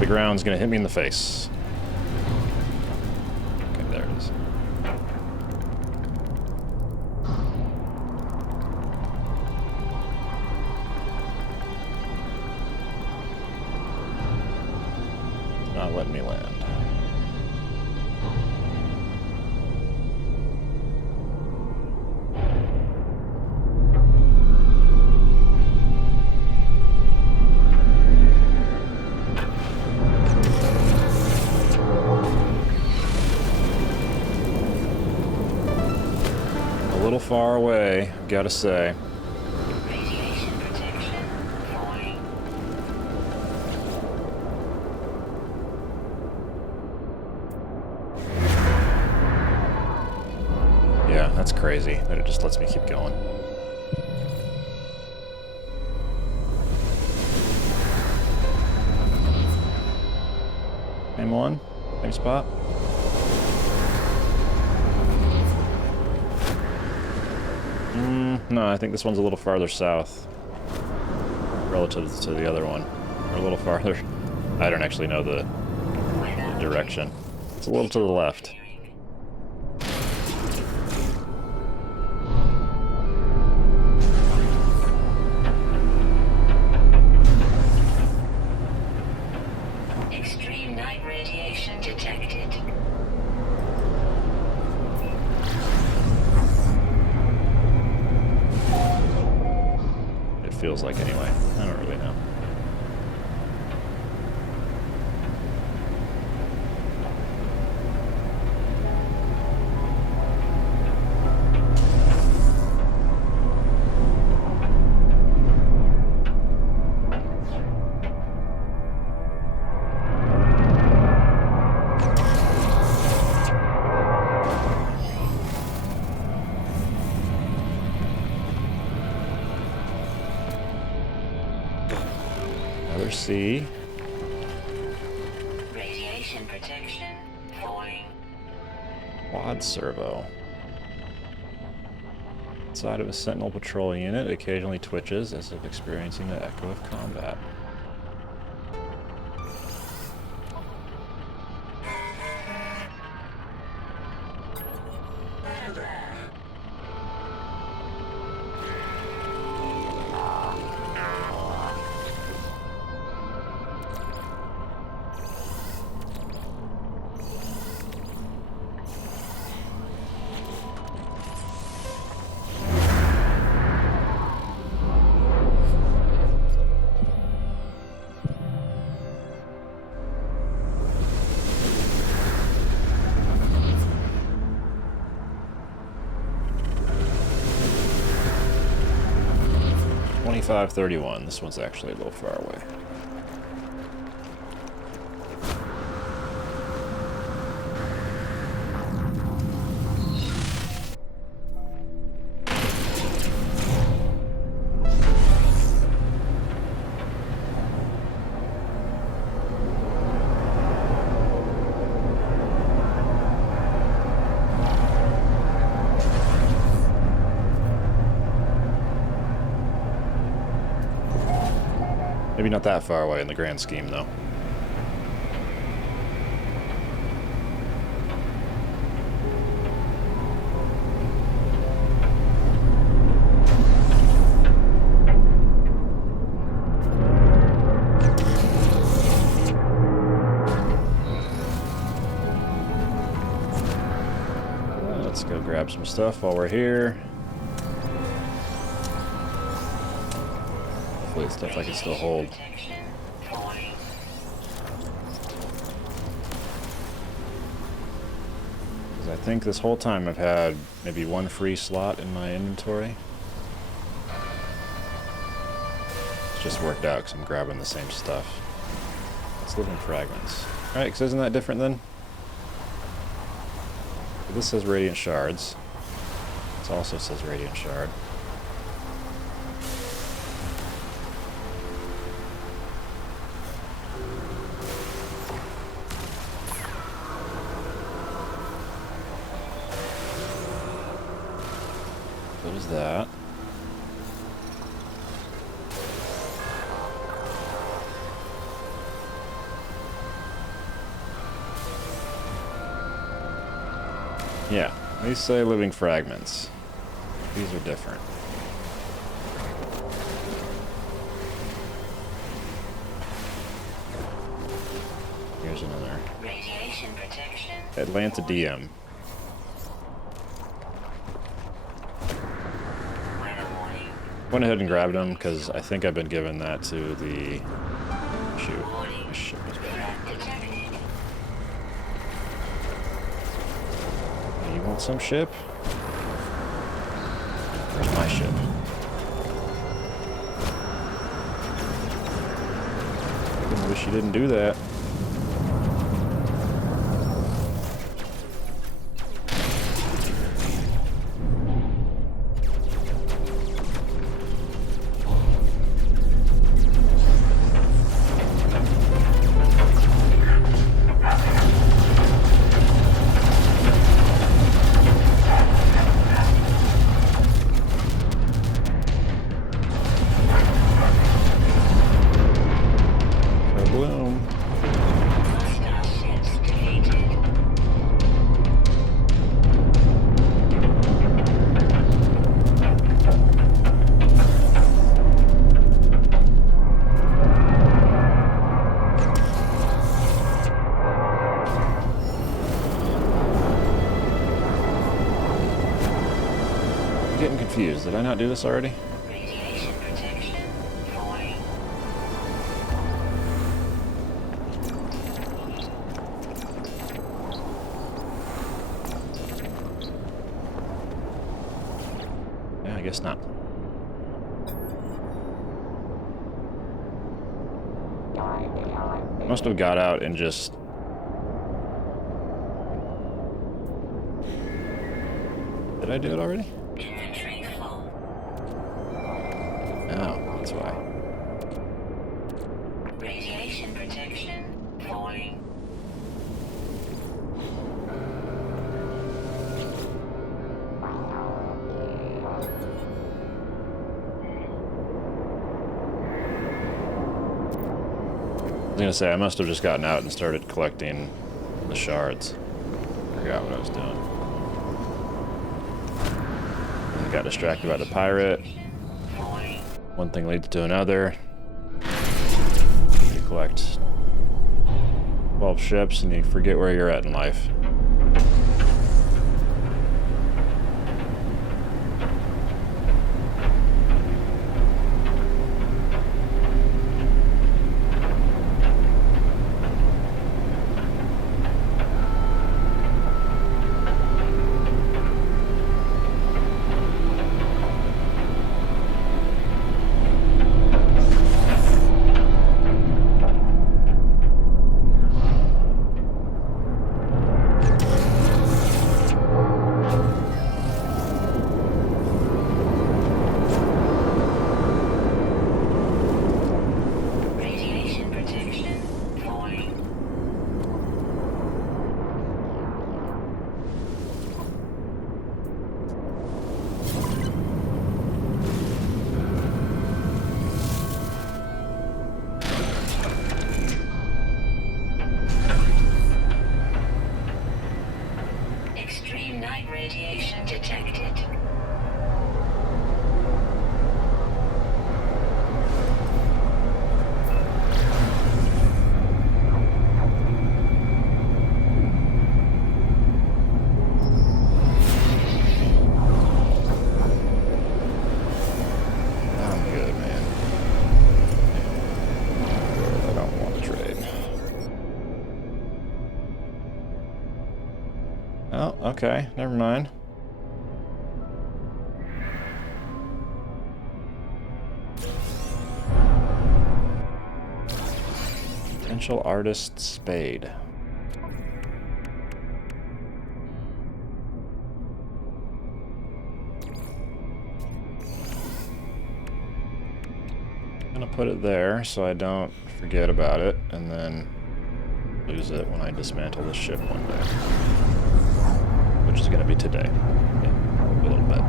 The ground's gonna hit me in the face. Okay, there it is. It's not letting me land. far away, gotta say. Radiation protection falling. Yeah, that's crazy that it just lets me keep going. Same one? Same spot? No, I think this one's a little farther south relative to the other one. Or a little farther. I don't actually know the direction. It's a little to the left. Extreme night radiation detected. It feels like anyway. I don't really know. Another C. Radiation protection falling. Quad servo. Inside of a Sentinel patrol unit, occasionally twitches as if experiencing the echo of combat. $25.31. This one's actually a little far away. Maybe not that far away in the grand scheme, though. Let's go grab some stuff while we're here. Hopefully it's stuff I can still hold. Protection falling. Because I think this whole time I've had maybe one free slot in my inventory. It's just worked out because I'm grabbing the same stuff. It's living fragments. Alright, because isn't that different then? This says radiant shards. This also says radiant shard. What is that? Yeah, these say living fragments. These are different. Here's another. Radiation protection. Atlanta DM. Weather warning. Went ahead and grabbed them because I think I've been given that to the... Shoot, my ship is back. Threat detected. You want some ship? Where's my ship? I wish you didn't do that. Confused. Did I not do this already? Radiation protection falling. Yeah, I guess not. Must have got out and just... Did I do it already? Inventory full. Oh, that's why. Radiation protection falling. I was gonna say, I must have just gotten out and started collecting the shards. Forgot what I was doing. And got distracted by the pirate. Falling. One thing leads to another. You collect 12 ships and you forget where you're at in life. Radiation protection falling. Extreme night radiation detected. I'm good, man. I don't want to trade. Oh, okay. Never mind. Potential artist spade. I'm gonna put it there so I don't forget about it and then lose it when I dismantle the ship one day. Which is gonna be today. Yeah, a little bit.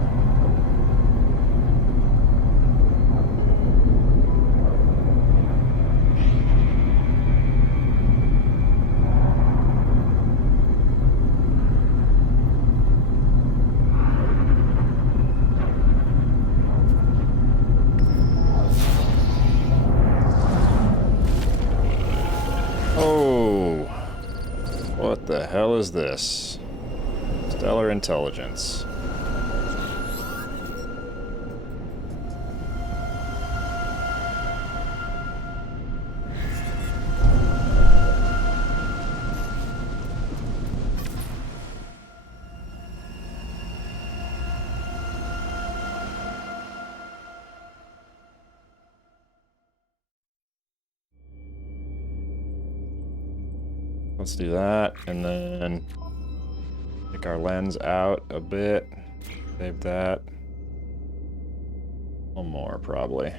Oh, what the hell is this? Stellar intelligence. let's do that, and then take our lens out a bit. Save that. One more, probably.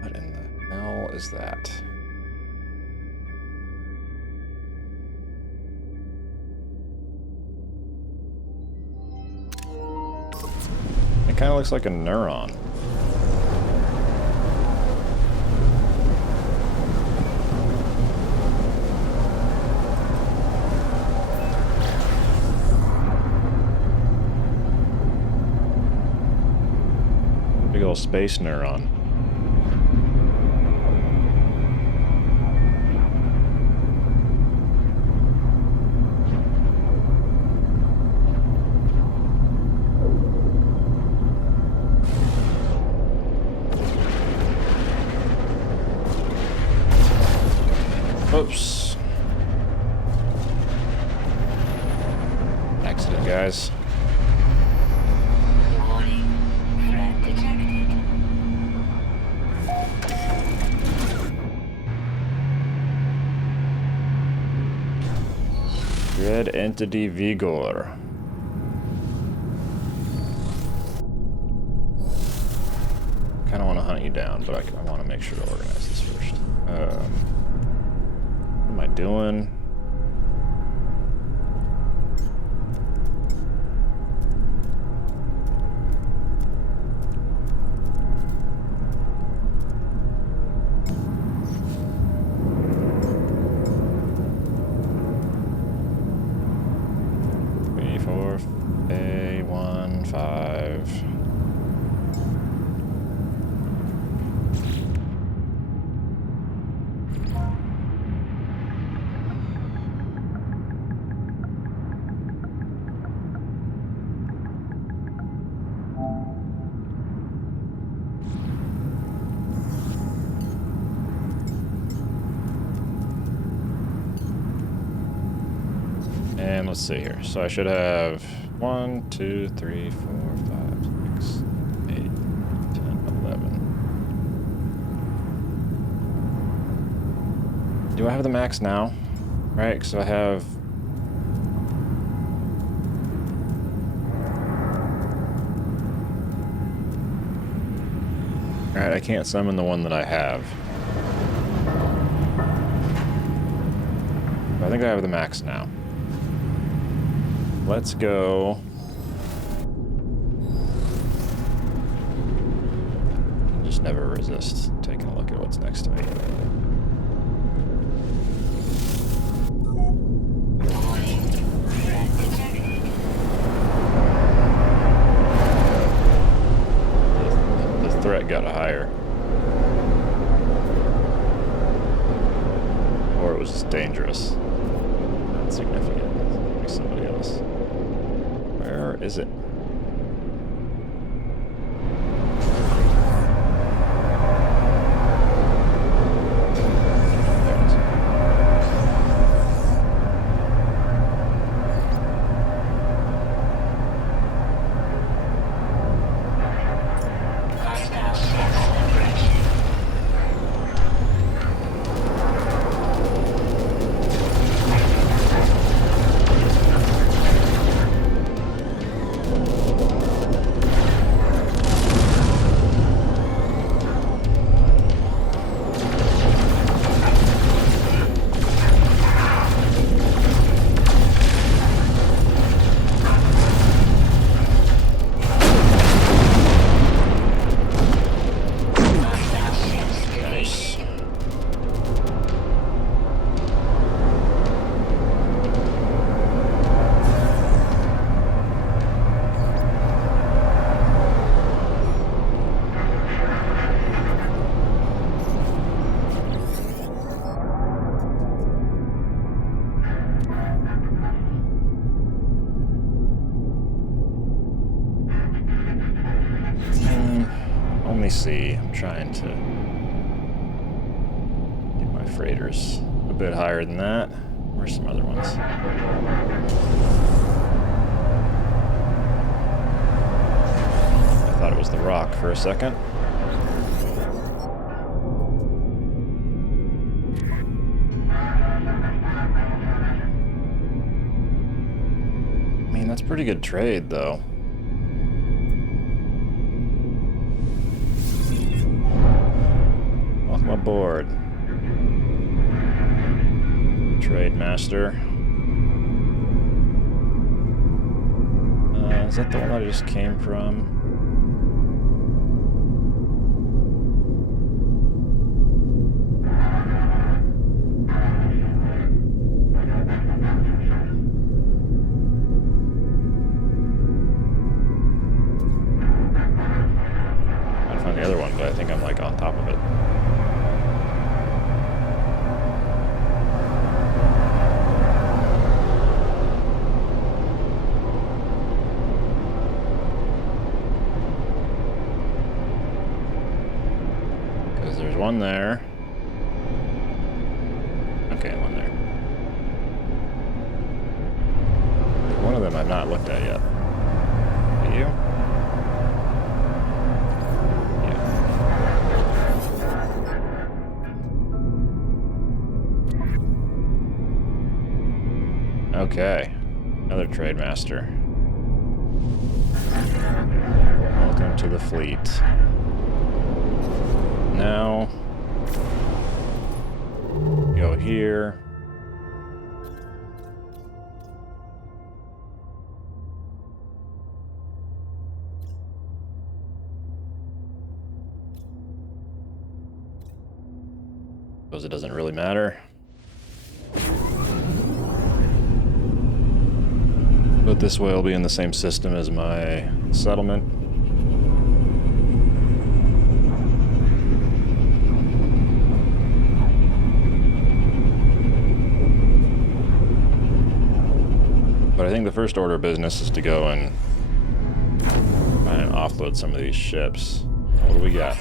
What in the hell is that? It kind of looks like a neuron. Big old space neuron. Oops. Accident, guys. Warning. Threat detected. Red Entity Vigor. Kind of want to hunt you down, but I want to make sure to organize this first. What am I doing? A15. And let's see here. So I should have 1, 2, 3, 4, 5, 6, 8, 10, 11. Do I have the max now? Right, so I have... Alright, I can't summon the one that I have. I think I have the max now. Let's go. Just never resist taking a look at what's next to me. The threat got higher. Or it was just dangerous. Not significant. Maybe somebody else. Where is it? There it is. Hostile ships approaching. Nice. Only see. I'm trying to get my freighters a bit higher than that. Where's some other ones? I Thought it was the rock for a second. I mean, that's pretty good trade, though. Welcome aboard, Trade Master. Is that the one I just came from? I found the other one, but I think I'm like on top of it. There's one there. Okay, one there. One of them I've not looked at yet. Are you? Yeah. Okay. Another Trade Master. Welcome to the fleet. Now, go here. Suppose it doesn't really matter. But this way I'll be in the same system as my settlement. But I think the first order of business is to go and try and offload some of these ships. What do we got?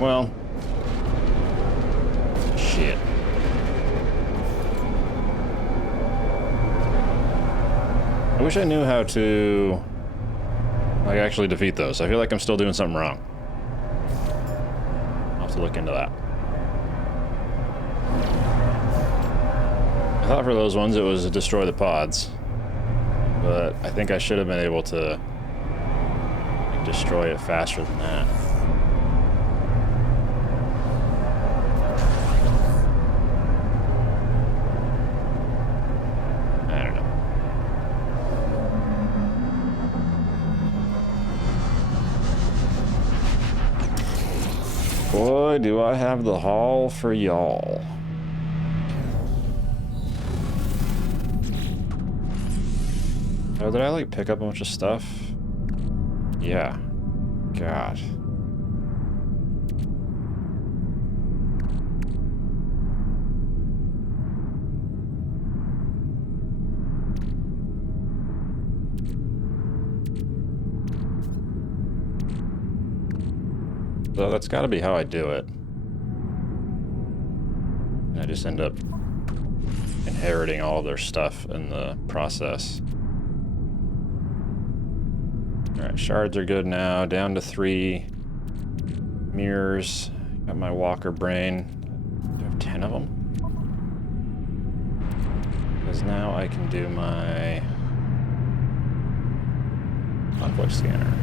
Well, shit. I wish I knew how to, like, actually defeat those. I feel like I'm still doing something wrong. I'll have to look into that. I thought for those ones it was destroy the pods, but I think I should have been able to like, destroy it faster than that. I don't know. Boy, do I have the haul for y'all. Oh, did I like pick up a bunch of stuff? Yeah. God. So that's got to be how I do it. And I just end up inheriting all of their stuff in the process. Alright, shards are good now. Down to 3 mirrors. Got my walker brain. Do I have 10 of them? Because now I can do my conflict scanner.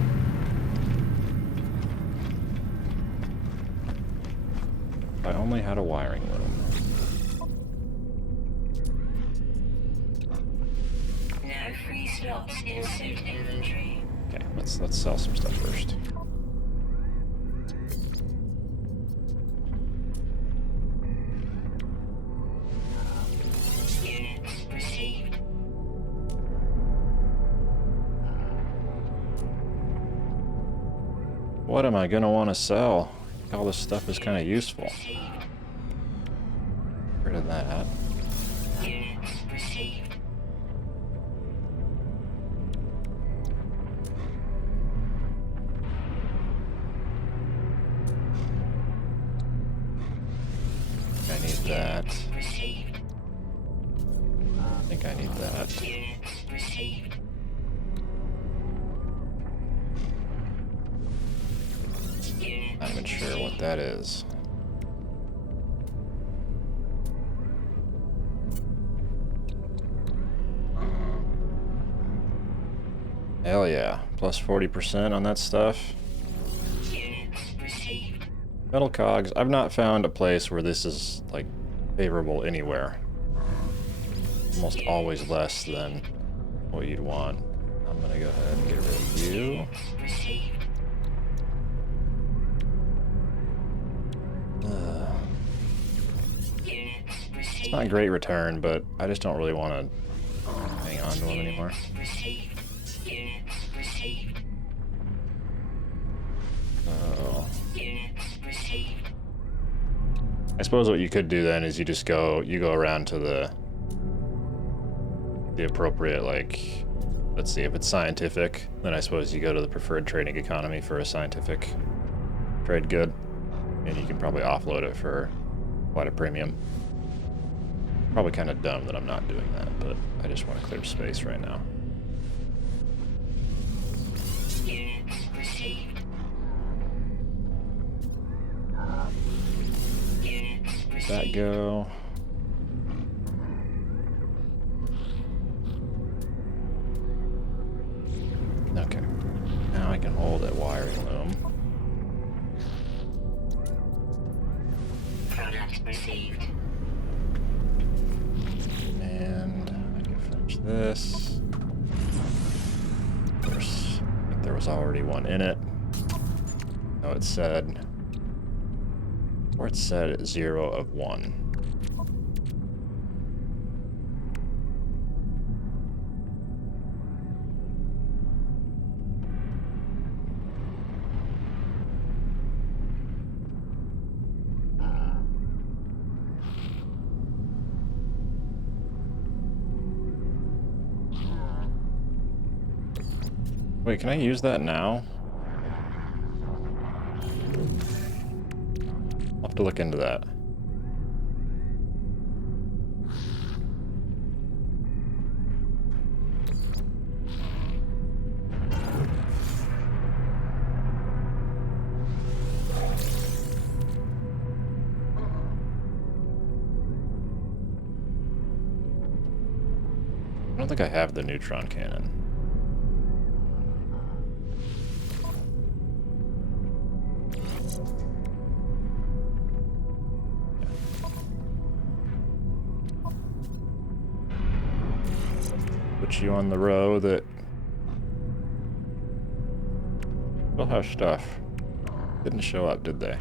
If I only had a wiring loom. No free slots in suit inventory. Okay, let's sell some stuff first. Units received. What am I gonna want to sell? All this stuff is kind of useful. Received. Get rid of that. Units received. I need that. Received. I think I need that. Units received. Units Not even sure what that is. Hell yeah. Plus 40% on that stuff. Units received. Metal cogs. I've not found a place where this is, like, favorable anywhere. Almost always less than what you'd want. I'm gonna go ahead and get rid of you. Received. Units It's received. not a great return, but I just don't really want to hang on to them anymore. Received. Units received. Oh. Units received. I suppose what you could do then is you go around to the appropriate, like, let's see, if it's scientific, then I suppose you go to the preferred trading economy for a scientific trade good, and you can probably offload it for quite a premium. Probably kind of dumb that I'm not doing that, but I just want to clear space right now. Units received. Units Let that received. go. Okay. Now I can hold that wiring loom. Product received. And I can finish this. Of course, I think there was already one in it. No, it said, or it said 0 of 1. Wait, can I use that now? to look into that. I don't think I have the neutron cannon. Put you on the row that still have stuff. Didn't show up, did they?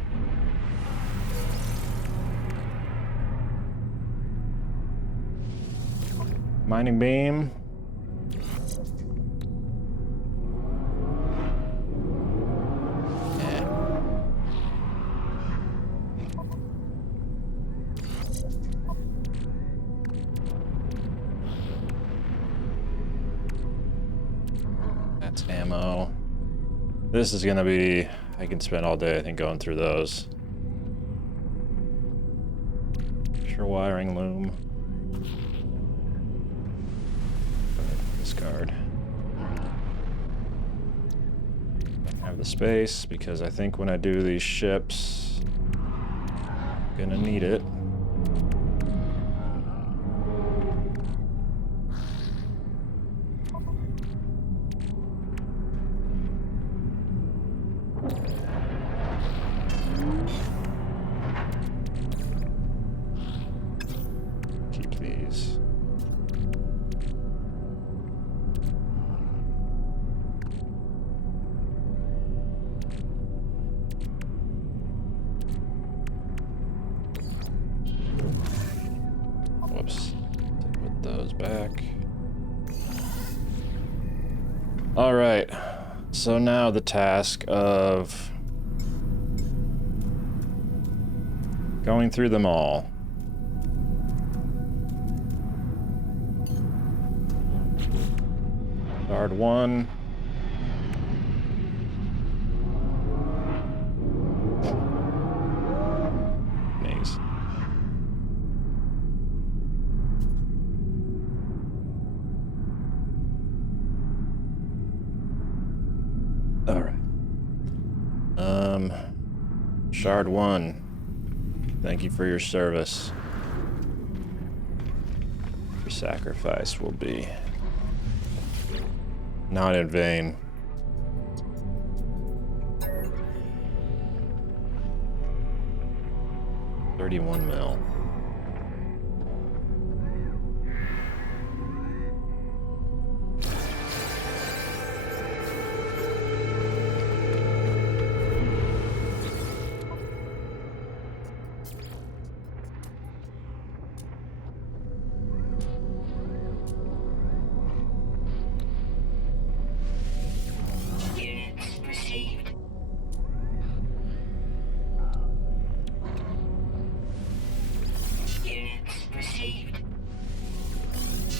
Mining beam. Yeah. That's ammo. This is gonna be, I can spend all day, I think, going through those. Sure, wiring loom. Discard. I have the space because I think when I do these ships, I'm gonna need it. Keep these. Whoops. Put those back. All right. So now the task of going through them all. Guard 1. Maze. All right. Shard 1. Thank you for your service. Your sacrifice will be not in vain. $31 mil. Units received. Units received.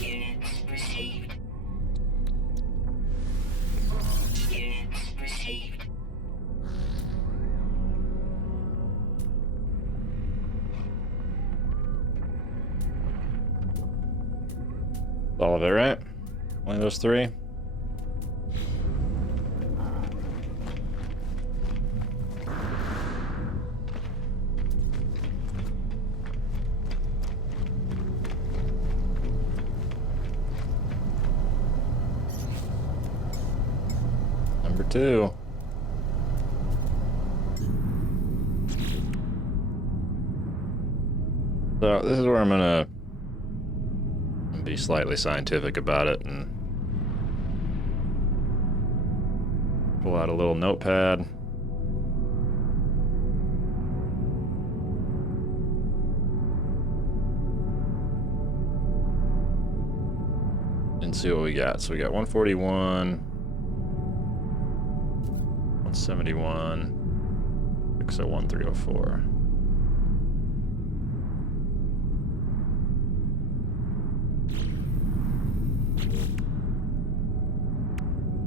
Units received. Units received. All of it, right? Only those 3? Number 2. So this is where I'm gonna be slightly scientific about it and pull out a little notepad. And see what we got. So we got 141, 171, 601, 304.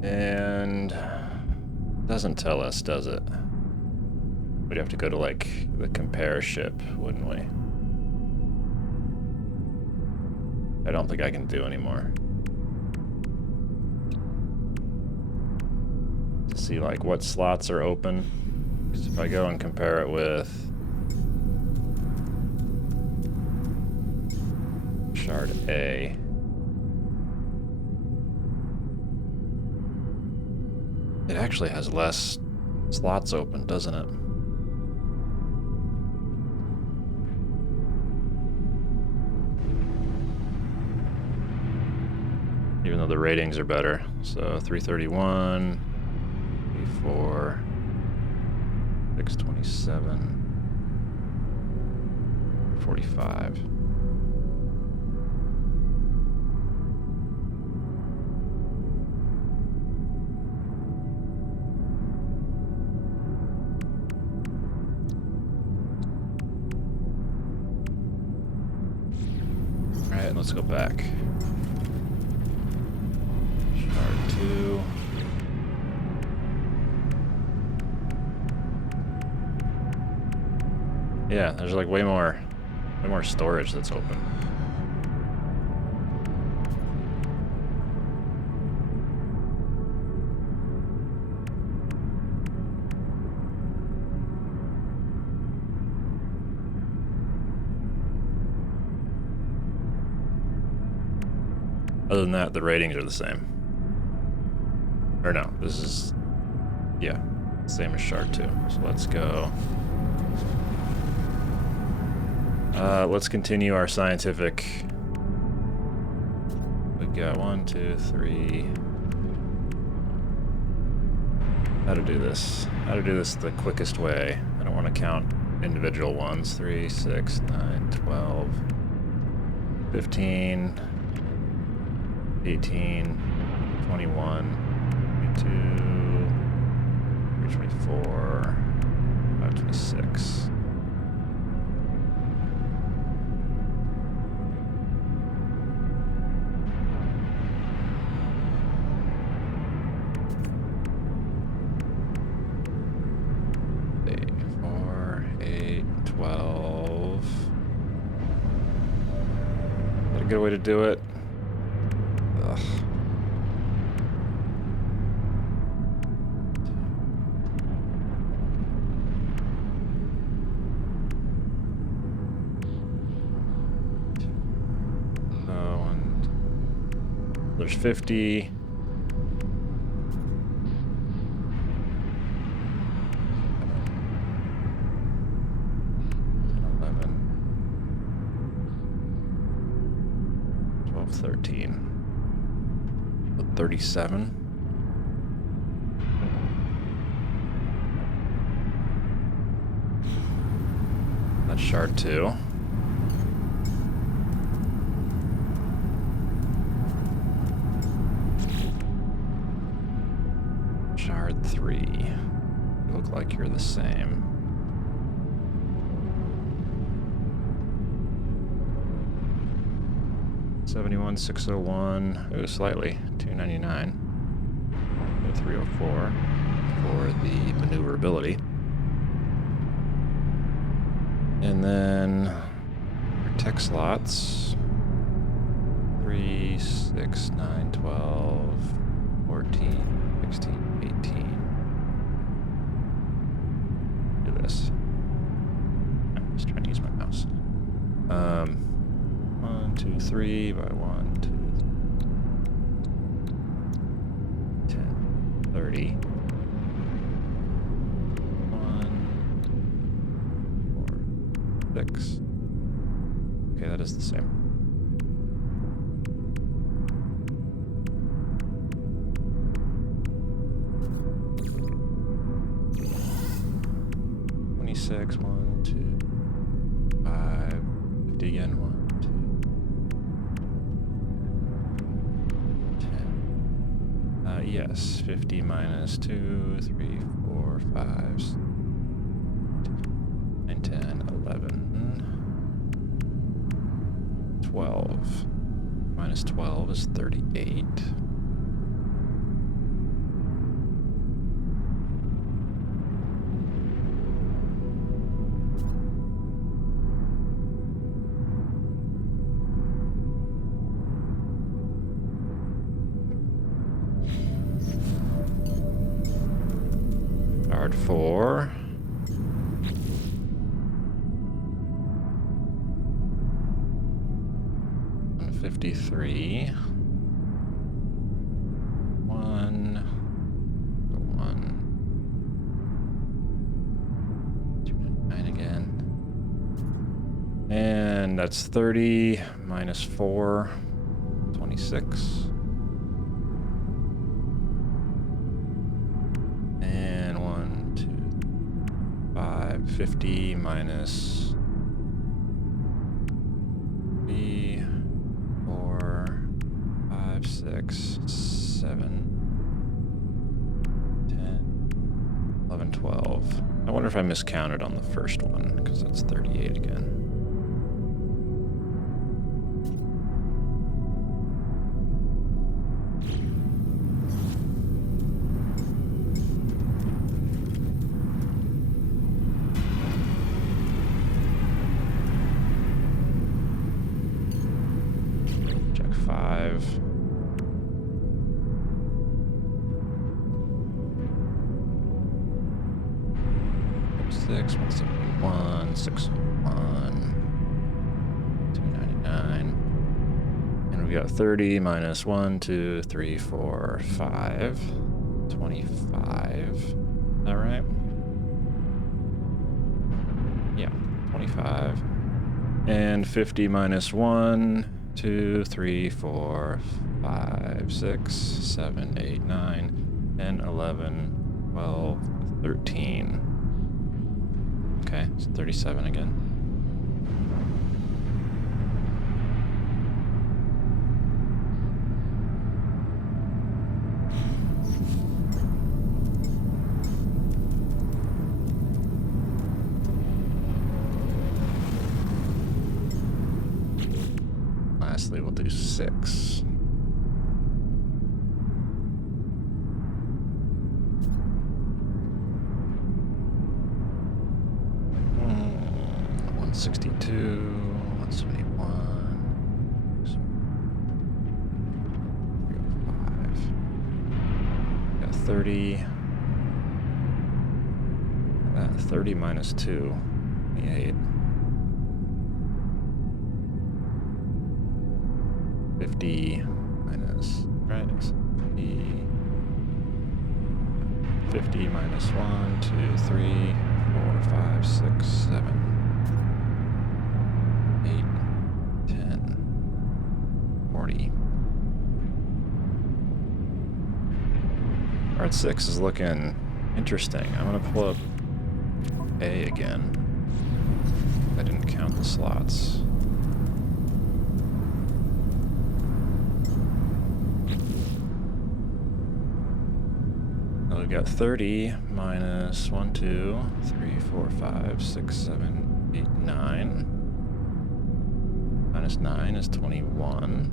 And doesn't tell us, does it? We'd have to go to like the compare ship, wouldn't we? I don't think I can do anymore. To see like what slots are open. Because if I go and compare it with Shard A. It actually has less slots open, doesn't it? Even though the ratings are better. So 331, 34, 627, 45. All right, let's go back. Shard 2. Yeah, there's like way more storage that's open. Other than that, the ratings are the same. Or no, this is, yeah, same as Shard 2. So let's go. Let's continue our scientific. We've got 1, 2, 3. How to do this? How to do this the quickest way? I don't want to count individual ones. 3, 6, 9, 12, 15, 18, 21, 22, 324, 526. Good way to do it. Ugh. Oh, and there's 50. of 13. So 37. That's shard 2. Shard 3. You look like you're the same. $71, $601, oh, slightly, $299, $304 for the maneuverability. And then for tech slots, 3, 6, 9, 12, 14, 16, 18. Do this. I'm just trying to use my mouse. 1, 2, 3 by 1, 2, 10, 30. 1, 4, 6. Okay, that is the same. $26, 1, 2, 5, 50 again, 1. Yes, 50 minus 2, 3, 4, 5, 6, 9, 10, 11, 12. Minus 12 is 38. for 153. 1 299 again. And that's 30 minus 4, 26. And 1, 2, 5, 50 minus 3, 4, 5, 6, 7, 10, 11, 12. I wonder if I miscounted on the first one, because that's 38 again. Check 5. Six, 171, 601, 299. And we got 30 minus 1, 2, 3, 4, 5, 25. Is that right? Yeah, 25. And 50 minus 1, 2, 3, 4, 5, 6, 7, 8, 9, 10, 11, 12, 13. Okay, it's 37 again. Lastly, we'll do 6. Mm, 162, 171, 305. Got 30. 30 minus 2, 28. 50 minus, right? 50 minus 1, 2, 3, 4, 5, 6, 7, 8, 10, 40. Part 6 is looking interesting. I'm gonna pull up A again. I didn't count the slots. We've got 30 minus 1, 2, 3, 4, 5, 6, 7, 8, 9. Minus 9 is 21.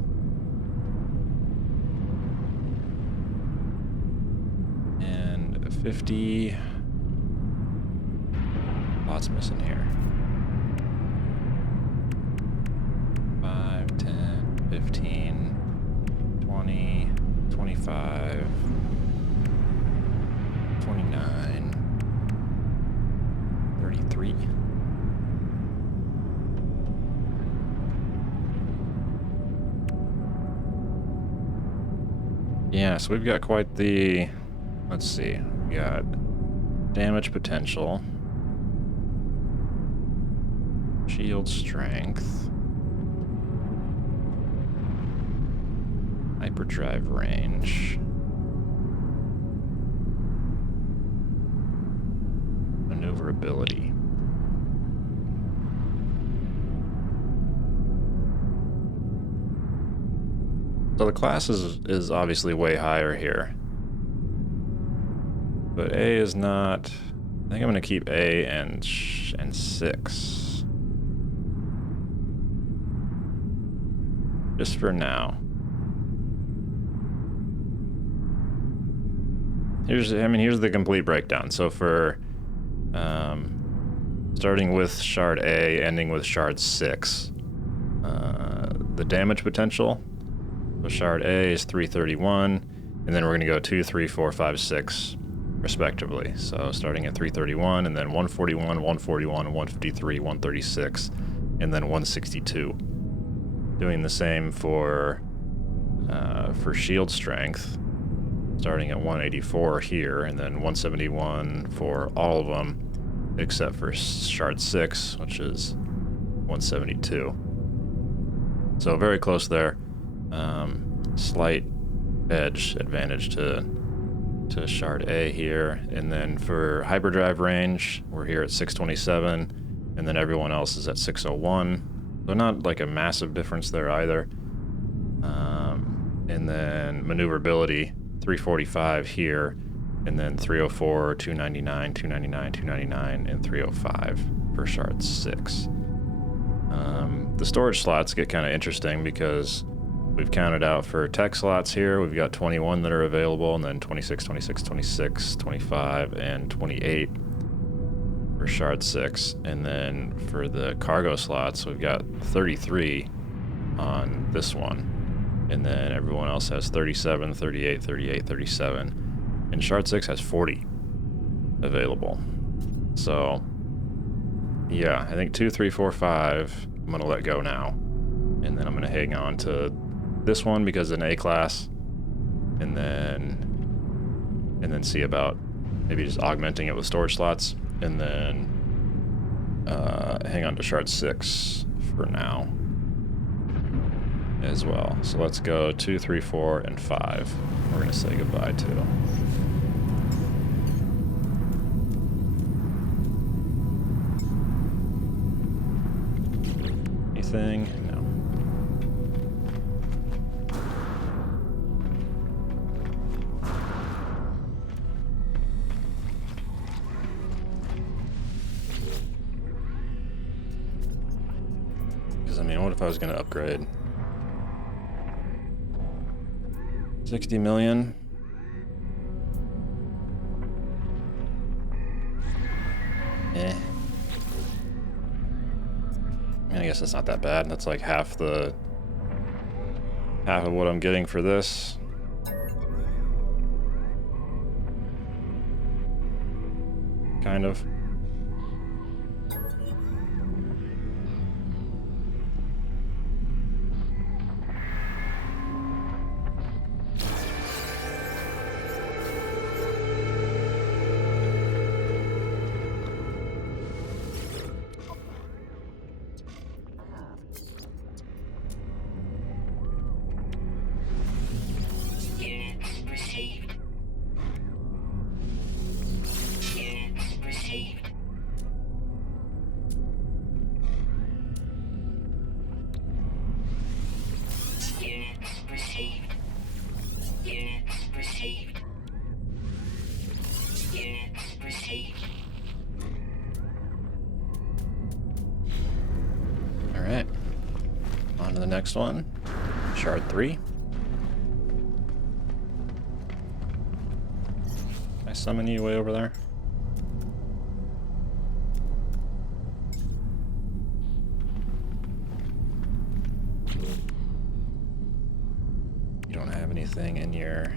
And 50. Lots missing here. 5, 10, 15, 20, 25. 29, 33. Yeah, so we've got quite the, let's see, we got damage potential, shield strength, hyperdrive range, maneuverability. So the class is obviously way higher here. But A is not. I think I'm gonna keep A and 6. Just for now. Here's the complete breakdown. So for starting with shard A, ending with shard 6, the damage potential. So shard A is 331, and then we're gonna go 2, 3, 4, 5, 6 respectively. So starting at 331, and then 141, 141, 153, 136, and then 162. Doing the same for shield strength, starting at 184 here, and then 171 for all of them, except for shard 6, which is 172. So very close there. Slight edge advantage to shard A here. And then for hyperdrive range, we're here at 627, and then everyone else is at 601. So not like a massive difference there either. And then maneuverability, 345 here, and then 304, 299, 299, 299, and 305 for shard 6. The storage slots get kind of interesting because we've counted out for tech slots here. We've got 21 that are available, and then 26, 26, 26, 25, and 28 for shard 6. And then for the cargo slots, we've got 33 on this one. And then everyone else has 37, 38, 38, 37. And shard 6 has 40 available. So, yeah, I think 2, 3, 4, 5, I'm going to let go now. And then I'm going to hang on to this one because it's an A class. And then see about maybe just augmenting it with storage slots. And then hang on to shard 6 for now as well. So let's go 2, 3, 4, and 5. We're going to say goodbye to. Anything? No. Because, I mean, what if I was going to upgrade? 60 million. Eh. I mean, I guess it's not that bad. That's like half of what I'm getting for this. Kind of. Alright. On to the next one. Shard 3. Can I summon you way over there? You don't have anything in your...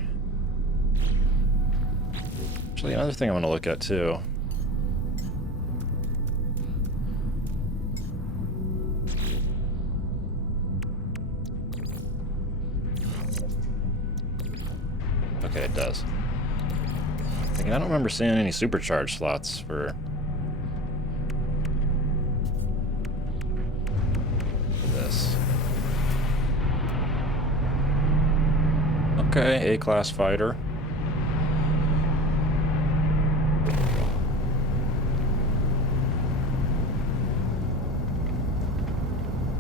Actually, another thing I want to look at too. Okay, it does. I don't remember seeing any supercharged slots for this. Okay, A-class fighter.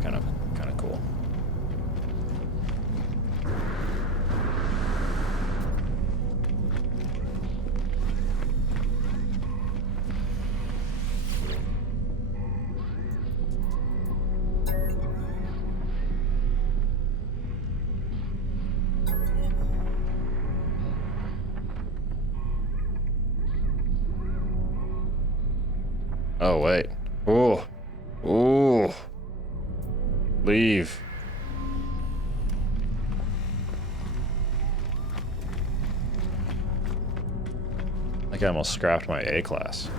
Kind of cool. Oh, wait. Oh. Oh. Leave. I think I almost scrapped my A class.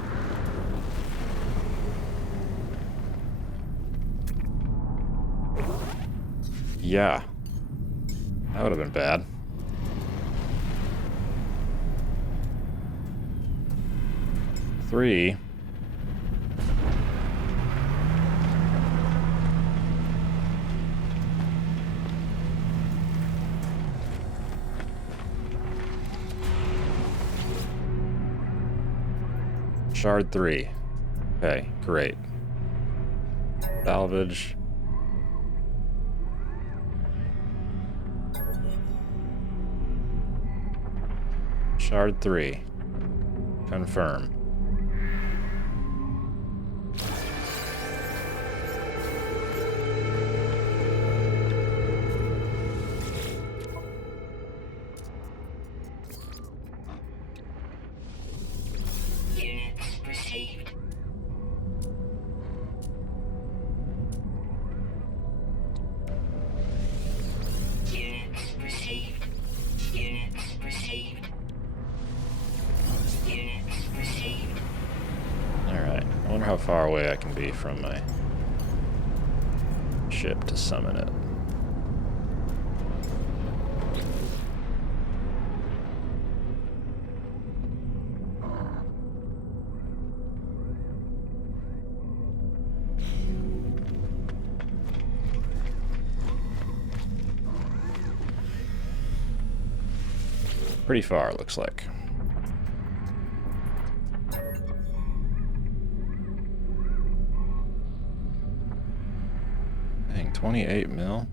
Yeah. That would have been bad. Three. Shard 3. Okay, great. Salvage. Shard 3. Confirm. Units received. Units received. Units received. Units received. Alright. I wonder how far away I can be from my ship to summon it. Pretty far, looks like. Dang, 28 mil.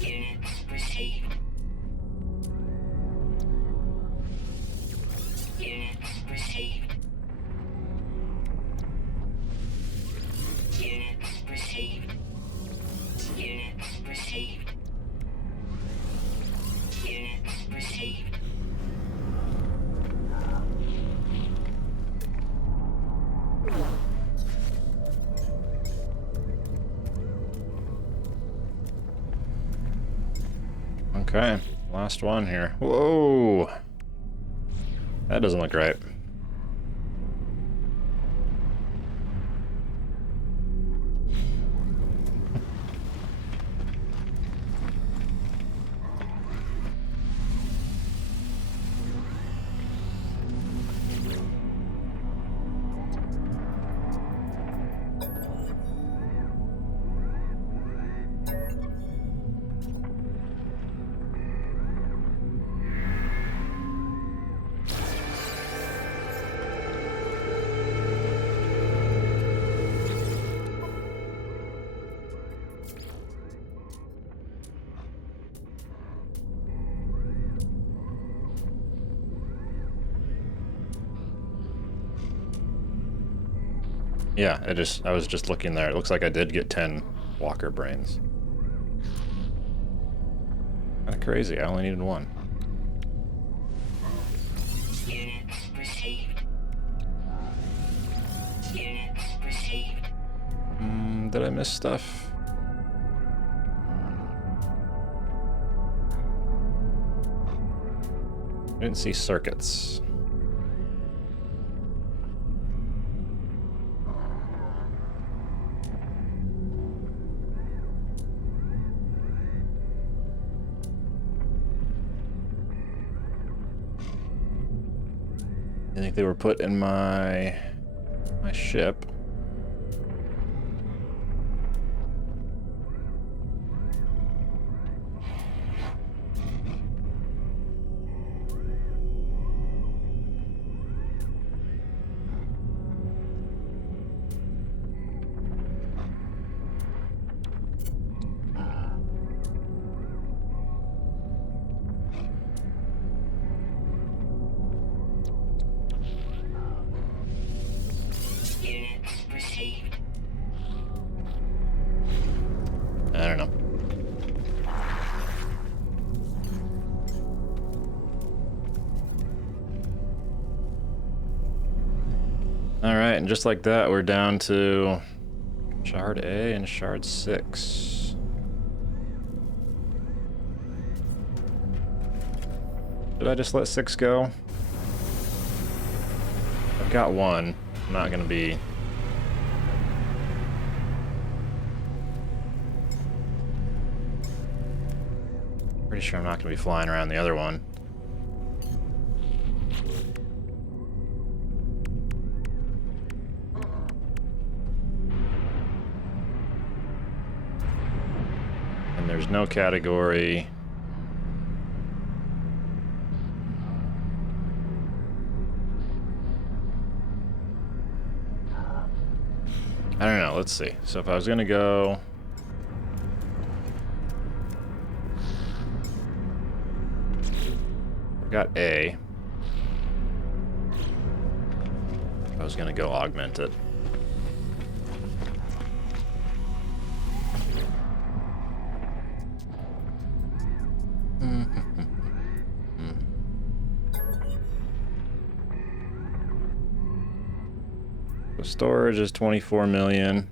Units received. Units received. Units received. Units received. Units received. Okay, last one here. Whoa! That doesn't look right. Yeah, I was just looking there. It looks like I did get 10 walker brains. Kind of crazy. I only needed one. Units received. Units received. Did I miss stuff? I didn't see circuits. I think they were put in my ship. don't know. Alright, and just like that, we're down to Shard A and Shard 6. Did I just let 6 go? I've got 1. I'm not gonna be... Pretty sure I'm not gonna be flying around the other one. And there's no category. I don't know, let's see. So if I was gonna go... Got A. I was gonna go augment it. The storage is 24 million.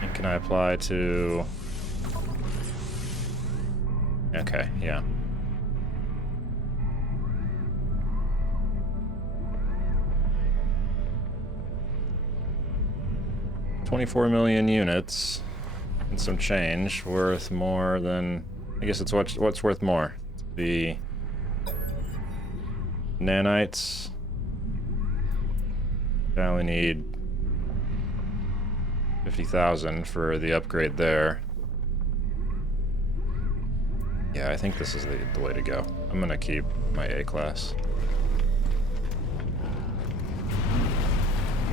And can I apply to... Okay, yeah. $24 million units and some change worth more than... I guess it's what's worth more? The nanites. I only need 50,000 for the upgrade there. Yeah, I think this is the way to go. I'm gonna keep my A class.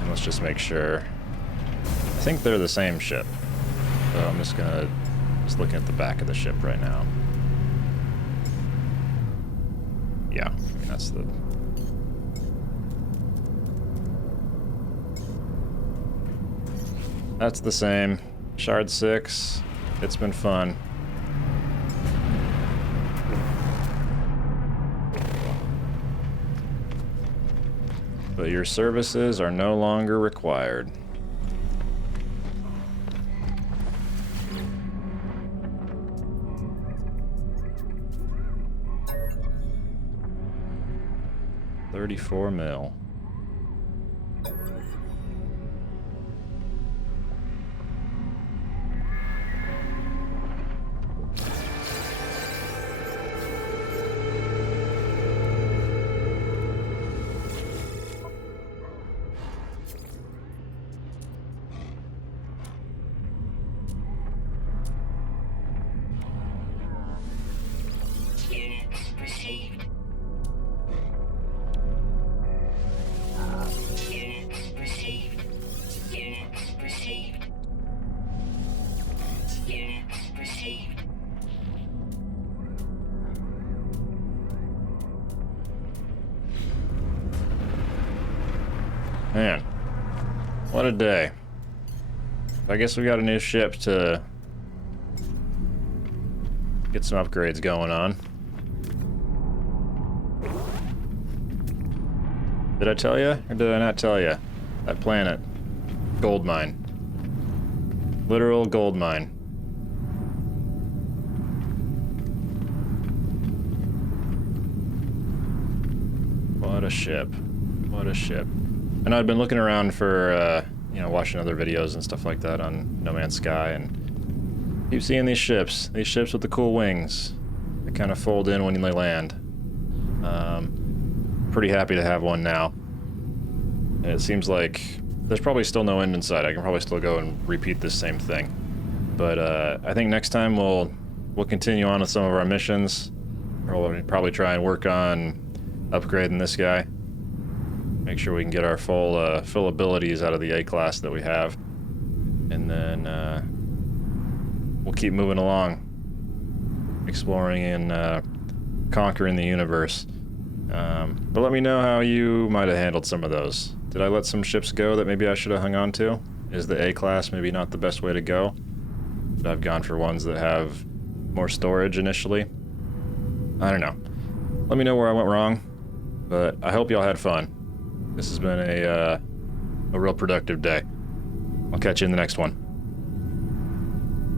And let's just make sure. I think they're the same ship. So I'm just looking at the back of the ship right now. Yeah, I mean, that's the... That's the same. Shard 6. It's been fun. But your services are no longer required. $34 million. Units received. Units received. Units received. Units received. Man, what a day. I guess we got a new ship to get some upgrades going on. Did I tell you, or did I not tell you? That planet, gold mine. Literal gold mine. What a ship. What a ship. And I'd been looking around for, you know, watching other videos and stuff like that on No Man's Sky, and keep seeing these ships with the cool wings. They kind of fold in when they land. Pretty happy to have one now. And it seems like there's probably still no end in sight. I can probably still go and repeat this same thing. But I think next time we'll continue on with some of our missions. We'll probably try and work on upgrading this guy. Make sure we can get our full abilities out of the A class that we have. And then we'll keep moving along. Exploring and conquering the universe. But let me know how you might have handled some of those. Did I let some ships go that maybe I should have hung on to? is the A-class maybe not the best way to go. But I've gone for ones that have more storage initially. I don't know. Let me know where I went wrong, but I hope y'all had fun. This has been a real productive day. I'll catch you in the next one.